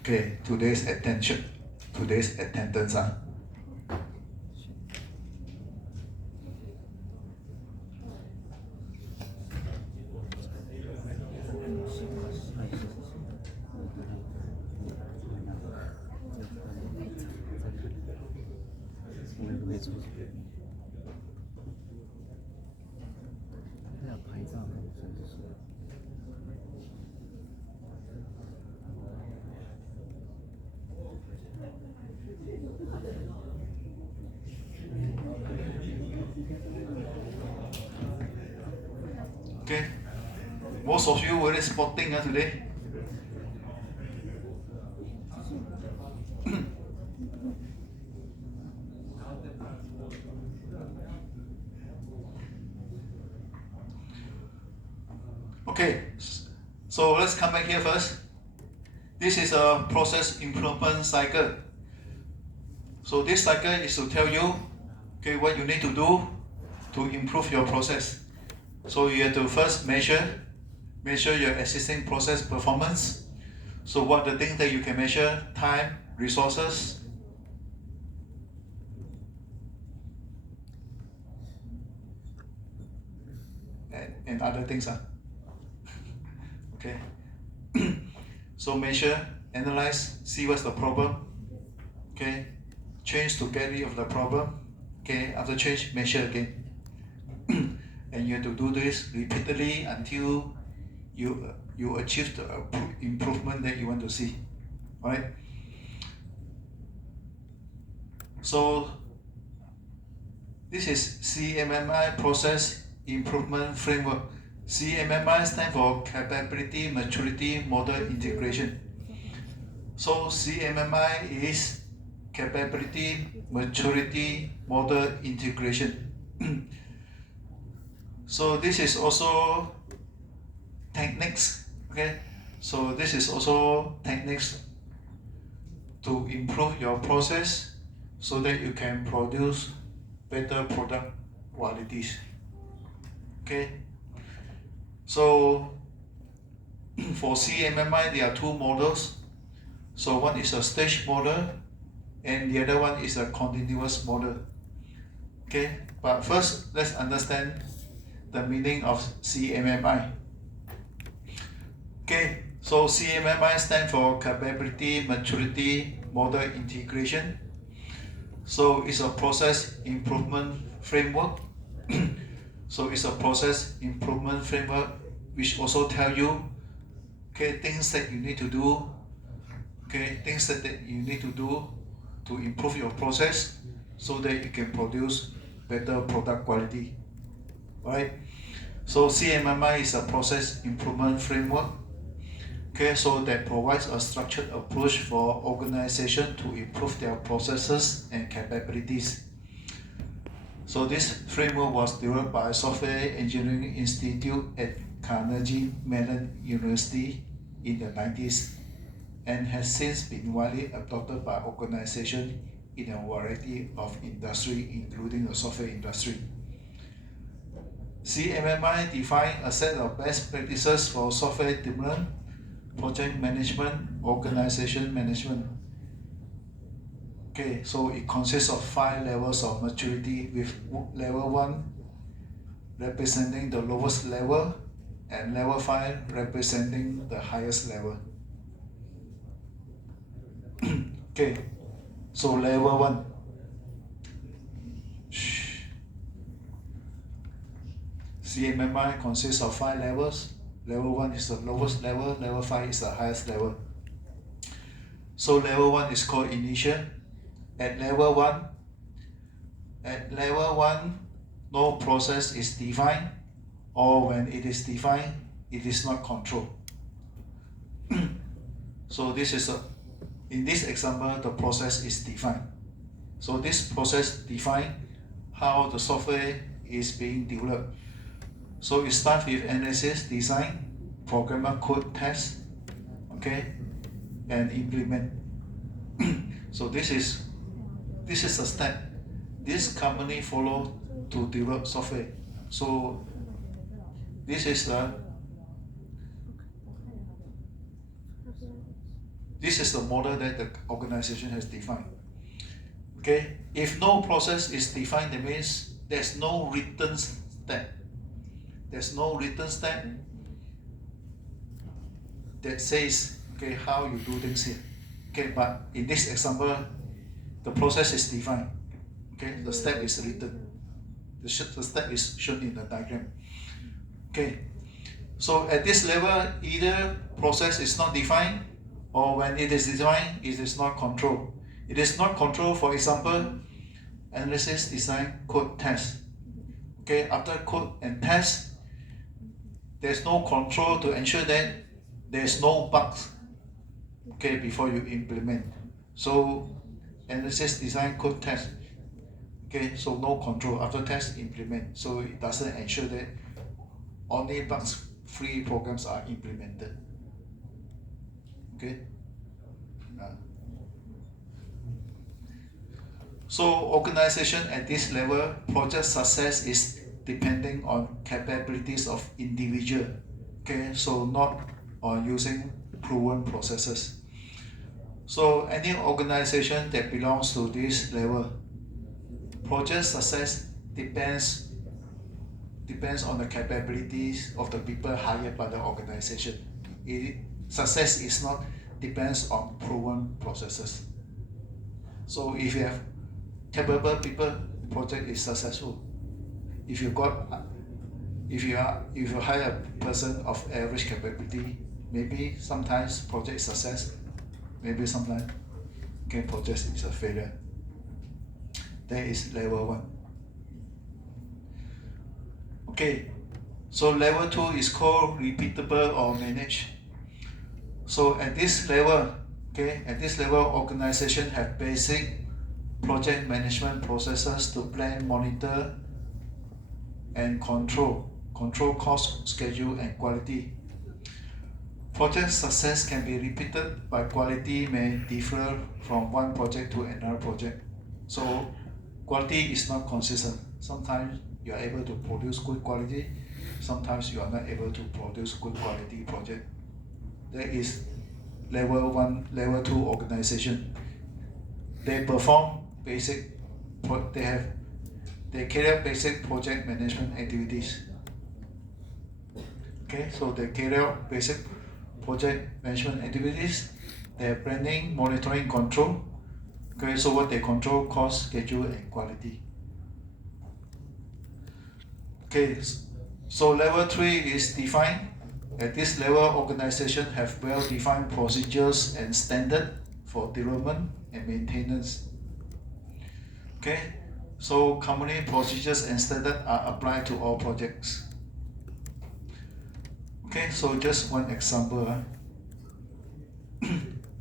Okay, today's attendance.我也不会做。要拍照，是不是？Okay, most of you very sporting today. Okay, so let's come back here first. This is a process improvement cycle. So this cycle is to tell you, okay, what you need to do to improve your process. So you have to first measure your existing process performance. So what are the things that you can measure? Time, resources, and other things. Okay. So measure, analyze, see what's the problem. Okay. Change to get rid of the problem. Okay. After change, measure again. And you have to do this repeatedly until you achieve the improvement that you want to see. Alright? So this is CMMI process improvement framework. CMMI stands for capability, maturity, model integration. So CMMI is capability, maturity, model integration. So this is also techniques. Okay, so this is also techniques to improve your process so that you can produce better product qualities. Okay, so for CMMI there are two models. So one is a stage model and the other one is a continuous model. Okay, but first let's understand the meaning of CMMI. Okay, so CMMI stands for capability, maturity, model integration. So it's a process improvement framework. So it's a process improvement framework which also tell you, okay, things that you need to do, okay, things that you need to do to improve your process so that you can produce better product quality. Right? So CMMI is a process improvement framework. Okay, so that provides a structured approach for organization to improve their processes and capabilities. So this framework was developed by Software Engineering Institute at Carnegie Mellon University in the 90s and has since been widely adopted by organizations in a variety of industries, including the software industry. CMMI defines a set of best practices for software development, project management, organization management. Okay, so it consists of 5 levels of maturity, with level 1 representing the lowest level and level 5 representing the highest level. Okay, so level 1. CMMI consists of 5 levels. Level 1 is the lowest level, level 5 is the highest level. So level 1 is called initial. At level 1, no process is defined, or when it is defined, it is not controlled. So this is in this example, the process is defined. So this process defines how the software is being developed. So it starts with analysis, design, programmer code test, okay, and implement. So this is a step this company follow to develop software. So this is the This is the model that the organization has defined. Okay, if no process is defined, that means there's no written step. There's no written step that says, okay, how you do things here. Okay, but in this example, the process is defined. Okay, the step is written. The step is shown in the diagram. Okay, so at this level, either process is not defined, or when it is defined, it is not controlled. It is not controlled, for example, analysis, design, code, test. Okay, after code and test, there's no control to ensure that there's no bugs, okay, before you implement. So analysis, design, code, test. Okay, so no control. After test, implement. So it doesn't ensure that only bugs-free programs are implemented. Okay. So organization at this level, project success is depending on capabilities of individual. Okay, so not on using proven processes. So any organization that belongs to this level, project success depends on the capabilities of the people hired by the organization. Success is not depends on proven processes. So if you have capable people, project is successful. If you hire a person of average capability, maybe sometimes project success, maybe sometimes project is a failure. That is level 1. Okay, so level 2 is called repeatable or managed. So at this level, organization have basic project management processes to plan, monitor, and control cost, schedule, and quality. Project success can be repeated, but quality may differ from one project to another project. So quality is not consistent. Sometimes you are able to produce good quality, sometimes you are not able to produce good quality project. That is level 1, level 2 organization. They perform basic, they carry out basic project management activities. Okay, so they carry out basic project management activities. They have planning, monitoring, control. Okay, so what they control: cost, schedule, and quality. Okay, so level 3 is defined. At this level, organization have well-defined procedures and standard for development and maintenance. Okay, so company procedures and standard are applied to all projects. Okay, so just one example.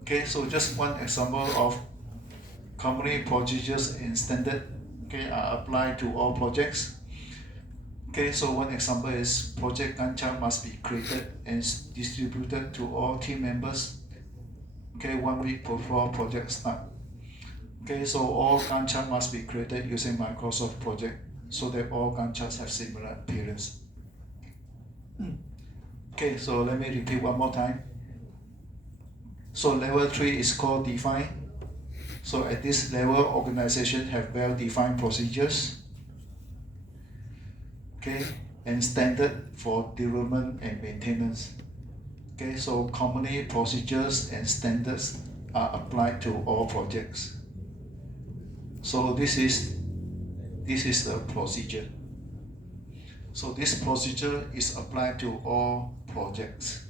Okay, so just one example of company procedures and standard, okay, are applied to all projects. Okay, so one example is project Gantt chart must be created and distributed to all team members, okay, 1 week before project start. Okay, so all Gantt chart must be created using Microsoft Project so that all Gantt charts have similar appearance. Okay, so let me repeat one more time. So level 3 is called define. So at this level, organization have well-defined procedures, okay, and standard for development and maintenance. Okay, so company procedures and standards are applied to all projects. So this is the procedure. So this procedure is applied to all projects.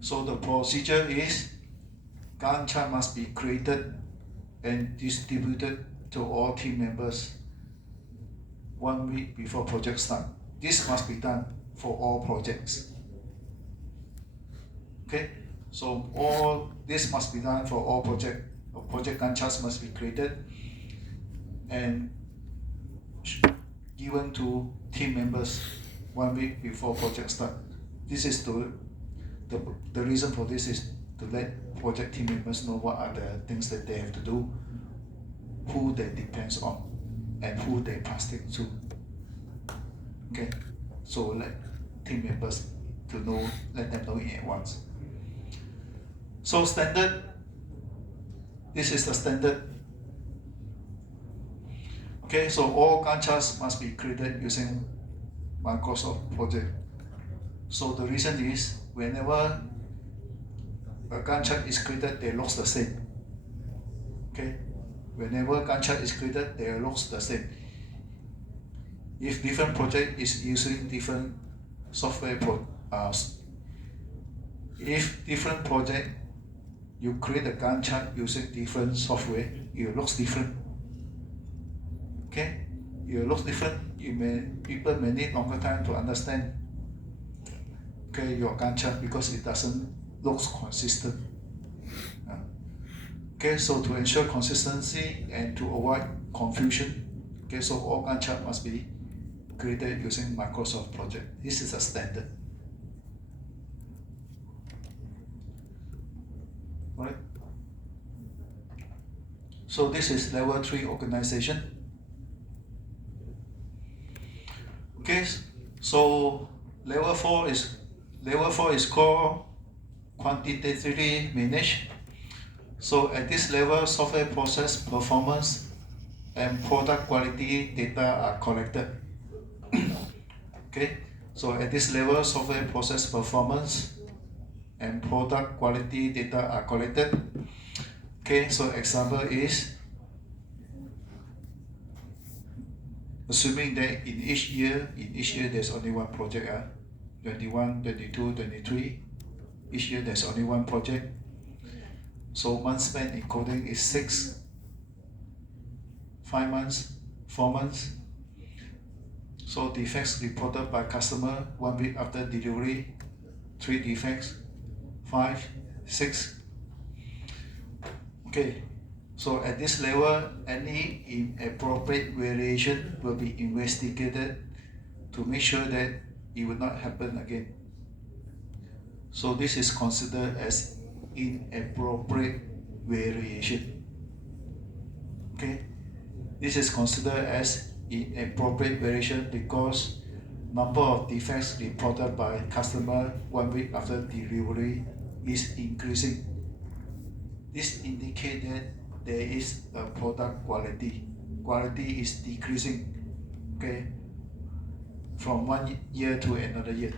So the procedure is Gantt chart must be created and distributed to all team members 1 week before project start. This must be done for all projects. Okay, so all this must be done for all project Gantt charts must be created and given to team members 1 week before project start. This is the reason for this is to let project team members know what are the things that they have to do, who they depends on, and who they pass it to. Okay, so let team members let them know in advance. So standard, this is the standard. Okay, so all Gantt charts must be created using Microsoft project. So the reason is whenever a Gantt chart is created, they look the same. Okay, whenever Gantt chart is created, they look the same. If different project is using different software if different project you create a Gantt chart using different software, it looks different. Okay, it looks different. People may need longer time to understand. Okay, your Gantt chart because it doesn't look consistent. Okay, so to ensure consistency and to avoid confusion, okay, so all Gantt chart must be created using Microsoft project. This is a standard. Right? So this is level 3 organization. Okay, so level 4 is called quantitatively managed. So at this level, software process performance and product quality data are collected. Okay, so at this level, software process performance and product quality data are collected. Okay, so example is assuming that in each year there's only one project, 21, 22, 23. Each year there's only one project. So months spent in coding is 6, 5 months, 4 months. So defects reported by customer 1 week after delivery, 3 defects, 5, 6. Okay, so at this level, any inappropriate variation will be investigated to make sure that it will not happen again. So this is considered as inappropriate variation. Okay, this is considered as inappropriate variation because number of defects reported by customer 1 week after delivery is increasing. This indicates that there is a product quality. Quality is decreasing, okay, from 1 year to another year.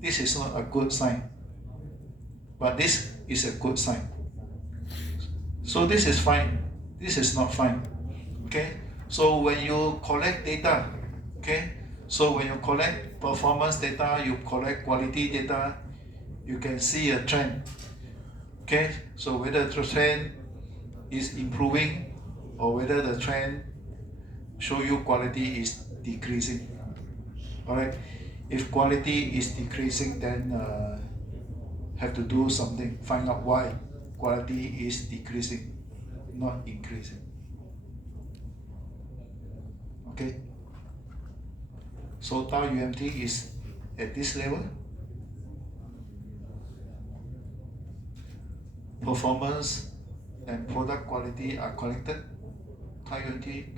This is not a good sign, but this is a good sign. So this is fine. This is not fine. Okay. So when you collect data, okay. So when you collect performance data, you collect quality data, you can see a trend. Okay. So whether the trend is improving or whether the trend show you quality is decreasing. Alright. If quality is decreasing, then have to do something. Find out why quality is decreasing, not increasing. Okay. So tau UMT is at this level. Performance and product quality are collected. Tau UMT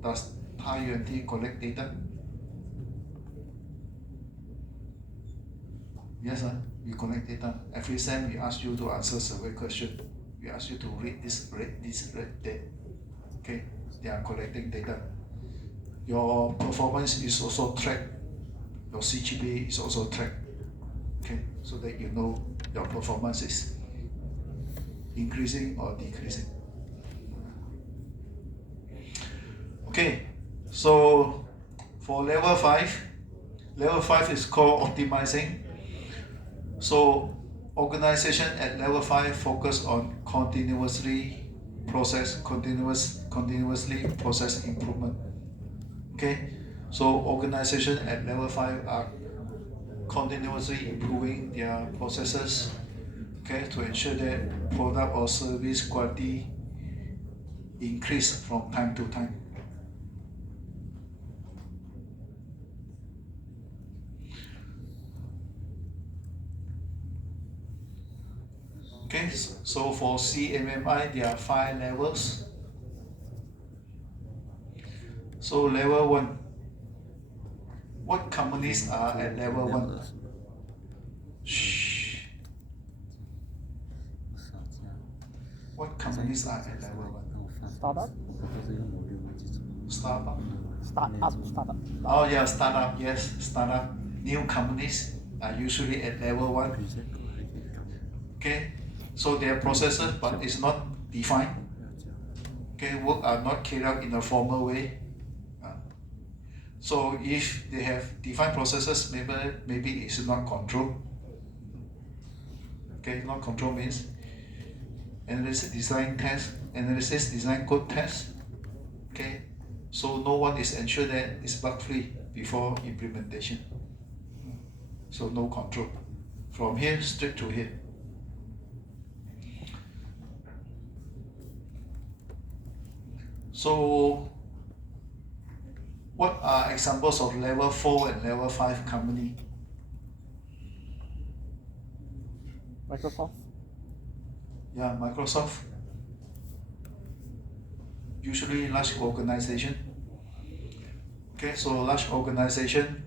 does tau UMT collect data? Yes, we collect data. Every time we ask you to answer survey question. We ask you to read this, read that. Okay, they are collecting data. Your performance is also tracked. Your CGPA is also tracked. Okay, so that you know your performance is increasing or decreasing. Okay, so for level 5 is called optimizing. So organization at level 5 focus on continuously process improvement. Okay, so organization at level 5 are continuously improving their processes, okay, to ensure that product or service quality increase from time to time. Okay, so for CMMI, there are 5 levels. So level 1, what companies are at level 1? Shh. companies are at level 1. 那我发 Startup? 我都是用我没有记错。 Startup. Startup. Oh yeah, startup. Yes, startup. New companies are usually at level 1. 比这个还可以高。 Okay, so they are processes, but it's not defined. 不要这样。 Okay, work are not carried out in a formal way. So if they have defined processes, maybe it's not control. Okay, not control means analysis, design, test, analysis, design, code, test. Okay, so no one is ensured that it's bug free before implementation. So no control. From here straight to here. So what are examples of level 4 and level 5 company? Microsoft. Yeah, Microsoft. Usually large organization. Okay, so large organization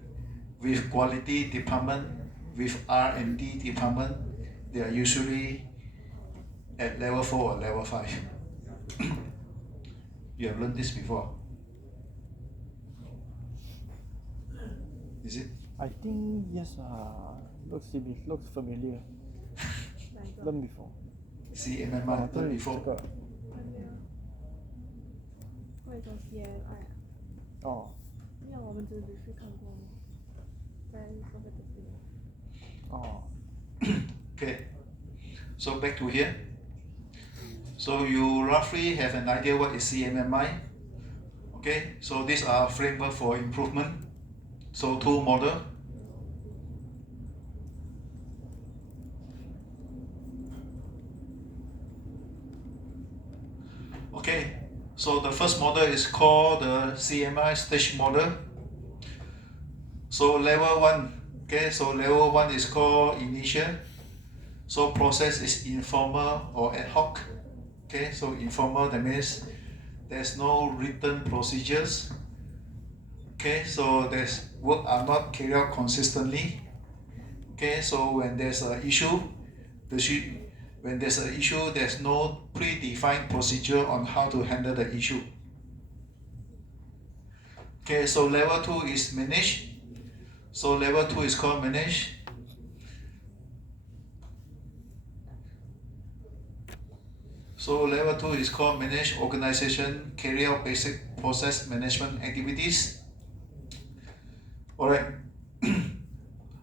with quality department, with R&D department, they are usually at level 4 or level 5. You have learned this before. Is it? I think yes. Looks familiar. 哪一个？ Learn before. CMMI, learned 对， before. 这个或者说 CMI 啊？哦没有，我们只是看过在社会的资料。哦 Okay, so back to here. So you roughly have an idea what is CMMI. Okay, so these are framework for improvement. So two model. Okay, so the first model is called the CMI stage model. So level 1, okay, so level 1 is called initial. So process is informal or ad hoc. Okay, so informal, that means there's no written procedures. Okay, so there's work are not carried out consistently. Okay, so when there's an issue, there's no predefined procedure on how to handle the issue. Okay, so level 2 is manage. So level 2 is called manage. So level 2 is called manage organization, carry out basic process management activities. Alright.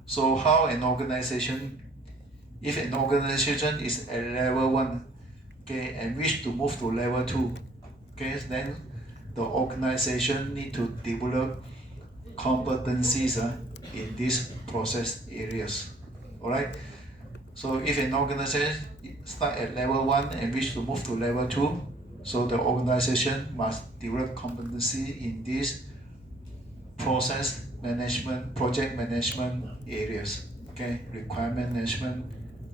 So how an organization, if an organization is at level 1, okay, and wish to move to level 2, okay, then the organization need to develop competencies in these process areas. Alright. So if an organization start at level 1 and wish to move to level 2, so the organization must develop competency in these process management, project management areas. Okay, requirement management,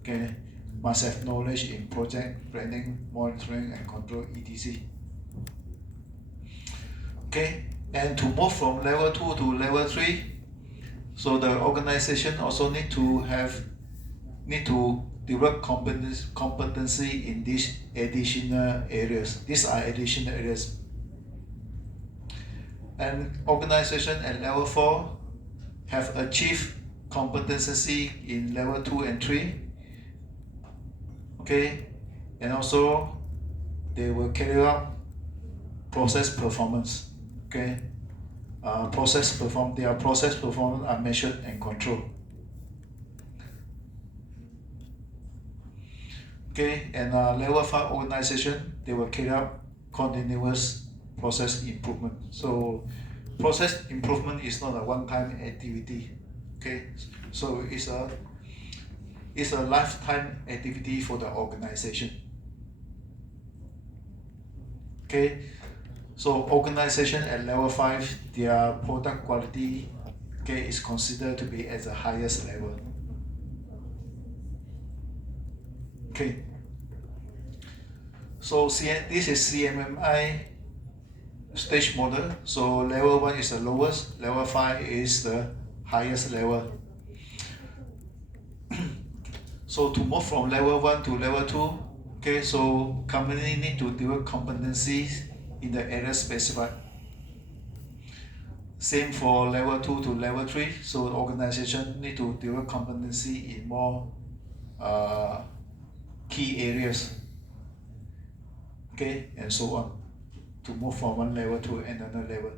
okay, must have knowledge in project planning, monitoring and control, etc. Okay, and to move from level 2 to level 3, so the organization also need to develop competency in these additional areas. These are additional areas. And organization at level 4 have achieved competency in level 2 and 3. Okay, and also they will carry out process performance. Okay, their process performance are measured and controlled. Okay, and level 5 organization, they will carry out continuous process improvement. So process improvement is not a one-time activity. Okay, so it's a lifetime activity for the organization. Okay, so organization at level 5, their product quality, okay, is considered to be at the highest level. Okay, so this is CMMI stage model. So level 1 is the lowest, level 5 is the highest level. So to move from level 1 to level 2, Okay, so company need to develop competencies in the area specified. Same for level 2 to level 3. So the organization need to develop competency in more key areas. Okay, and so on, to move from one level to another level.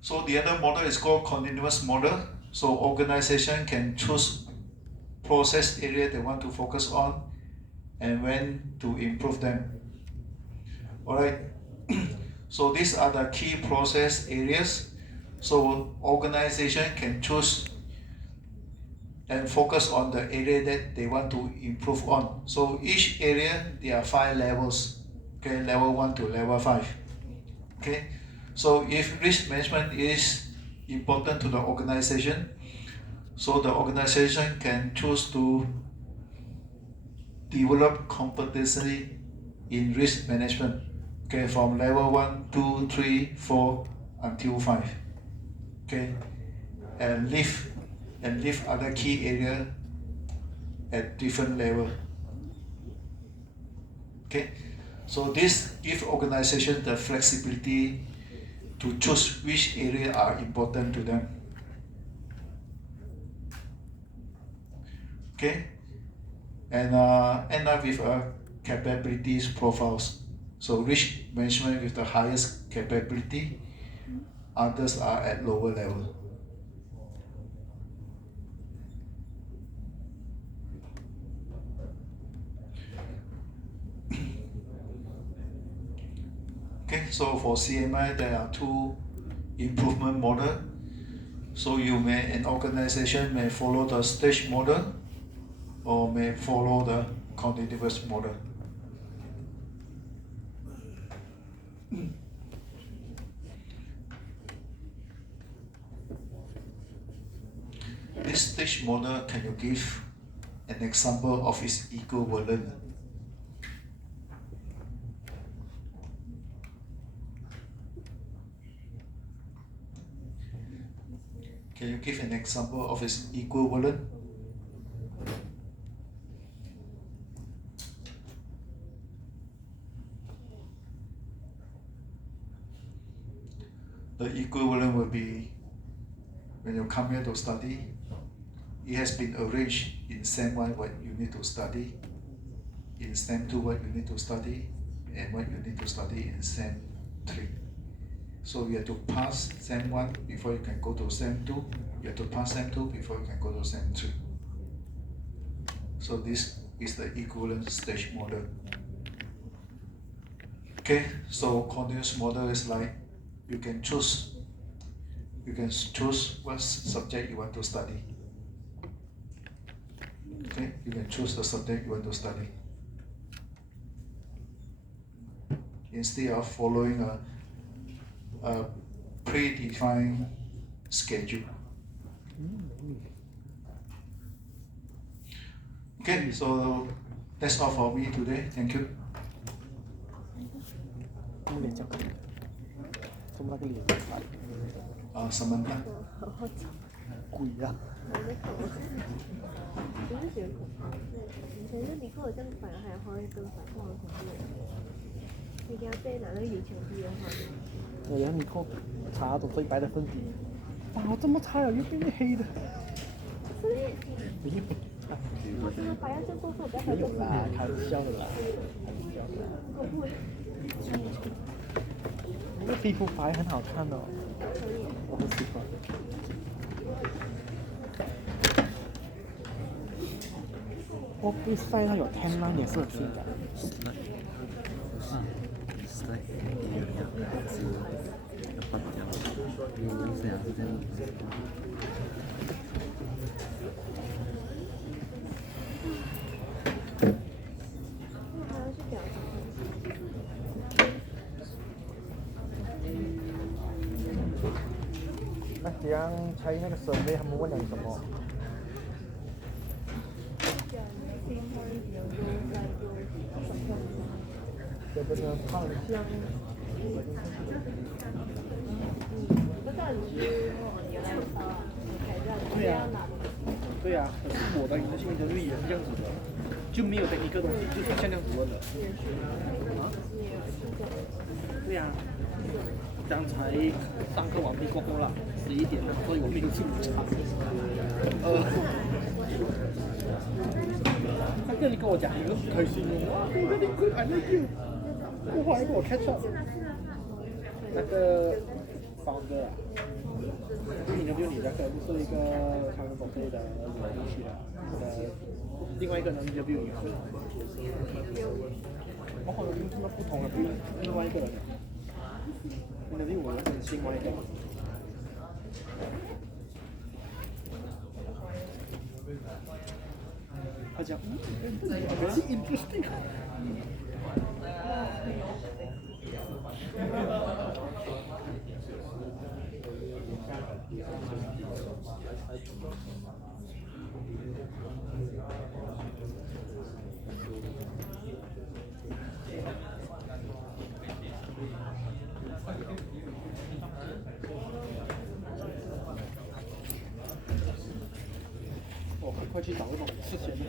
So the other model is called continuous model. So organization can choose process area they want to focus on and when to improve them. Alright, so these are the key process areas. So organization can choose and focus on the area that they want to improve on. So each area there are 5 levels. Okay, level 1 to level 5. Okay, so if risk management is important to the organization, so the organization can choose to develop competency in risk management. Okay, from level 1, 2, 3, 4 until 5. Okay, and leave other key area at different level. Okay, so this gives organization the flexibility to choose which area are important to them. Okay, and end up with capabilities profiles. So risk management with the highest capability, others are at lower level. Okay, so for CMI there are 2 improvement model. So an organization may follow the stage model or may follow the continuous model. This stage model, can you give an example of its equivalent? Can you give an example of its equivalent? The equivalent will be when you come here to study, it has been arranged in SEM 1 what you need to study, in SEM 2 what you need to study, and what you need to study in SEM 3. So you have to pass SEM 1 before you can go to SEM 2, you have to pass SEM 2 before you can go to SEM 3. So this is the equivalent stage model. Okay, so continuous model is like you can choose what subject you want to study. Okay, you can choose the subject you want to study instead of following a predefined schedule. Okay, so that's all for me today. Thank you. 脸讲，怎么那个脸？Samantha. 鬼呀、我的口，我就是觉得恐怖。可是你跟我这样反，还会更反，我很恐怖。你给他背哪个有墙壁的话，然后你扣查走最白的粉底，哇，这么差了，又变黑的。是咩？没有，我真的白要这过分，不要没有啦，开玩笑的啦，开玩笑的啦。恐怖。那个皮肤白很好看哦，我很喜欢。我被晒到有天蓝，也是很性感。Strike area 还是要拔掉，因为这样是这样。还要去表达。那这样猜那个设备，他们问了你什么？这个呢，胖香。不知道你是原来不要拿。对啊，可是我的新闻程序也是这样子的，就没有的一个东西，就是像这样子问的。对呀、刚才上课完毕过后了，11点了，所以我没有吃午餐。那个你跟我讲，你很开心哦，哇 ，very good, I like you。我还跟我 catch up。那个 founder 啊，你那边你那个就是一个超人宝贝的游戏的，另外一个人 interview 你是，我好像听到不同的另外一个人，interview 我是另外一个。他讲，very interesting。我赶快去找一种吃咸的。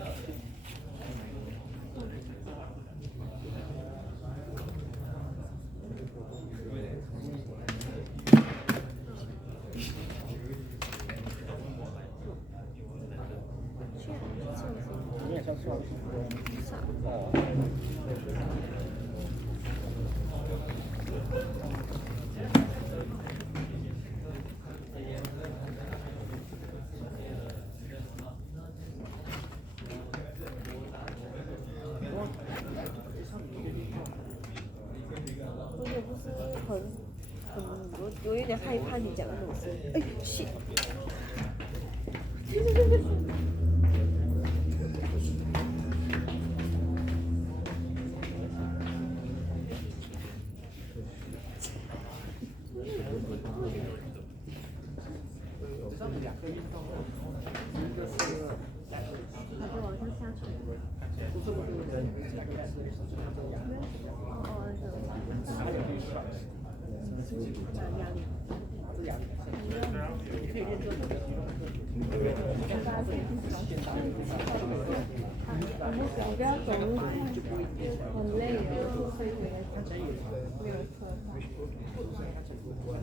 你也想吃吗？哦。我也不是我有点害怕你讲那种声音。哎，去。他就往上下垂。我不要走路，很累的，所以回来没有车上。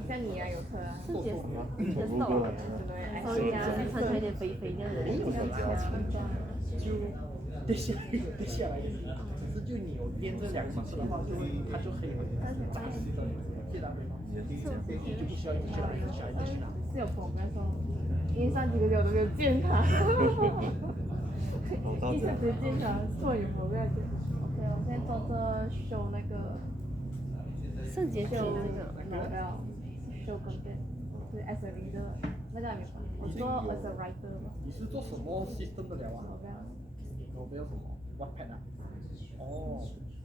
像你啊，有车啊？是姐什么？真瘦了，所以啊，穿起来有点肥肥这样的。就跌下来，可是就你有练这2次的话，它就可以扎实的接到对方，就不需要一直下来。是有朋友说，因为上几个月我都没有见他，一下子见他，错有朋友见。OK， 我现在做着修那个圣洁修那个修跟对，是 as a leader， 那个还没有，我做 as a writer 嘛。你是做什么 system 的了啊？我不要什么 Wattpad 啊？哦，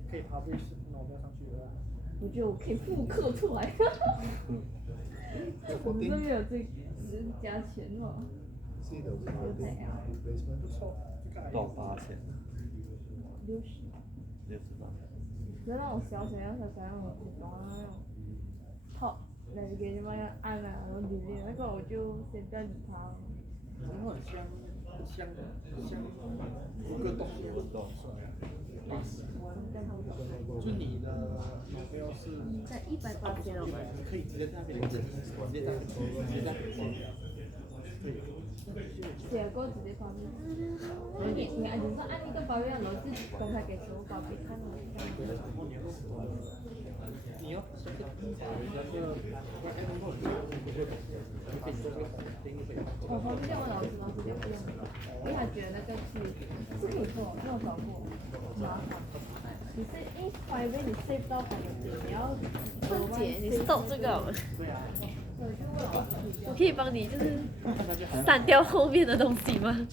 可以 publish 我不要上去了。我觉得我可以复刻出来。我们这边有这加钱哦。不错，多少钱？60。68。就那种小要的那种top navigation 那样按啊，然后delete那个我就先不要理它了。然后很像一个东西不懂。就你的目标是在180了。你可以直接在那边直接在写过直接发面。你说按一个包面，然后就公开给全部包给看了。你要我旁边问老师直接不用，因为他觉得那个是可以做，因为我找过，麻烦。你是因为private你 save 到朋友圈，你要姐，你 stop 这个，我可以帮你就是删掉后面的东西吗？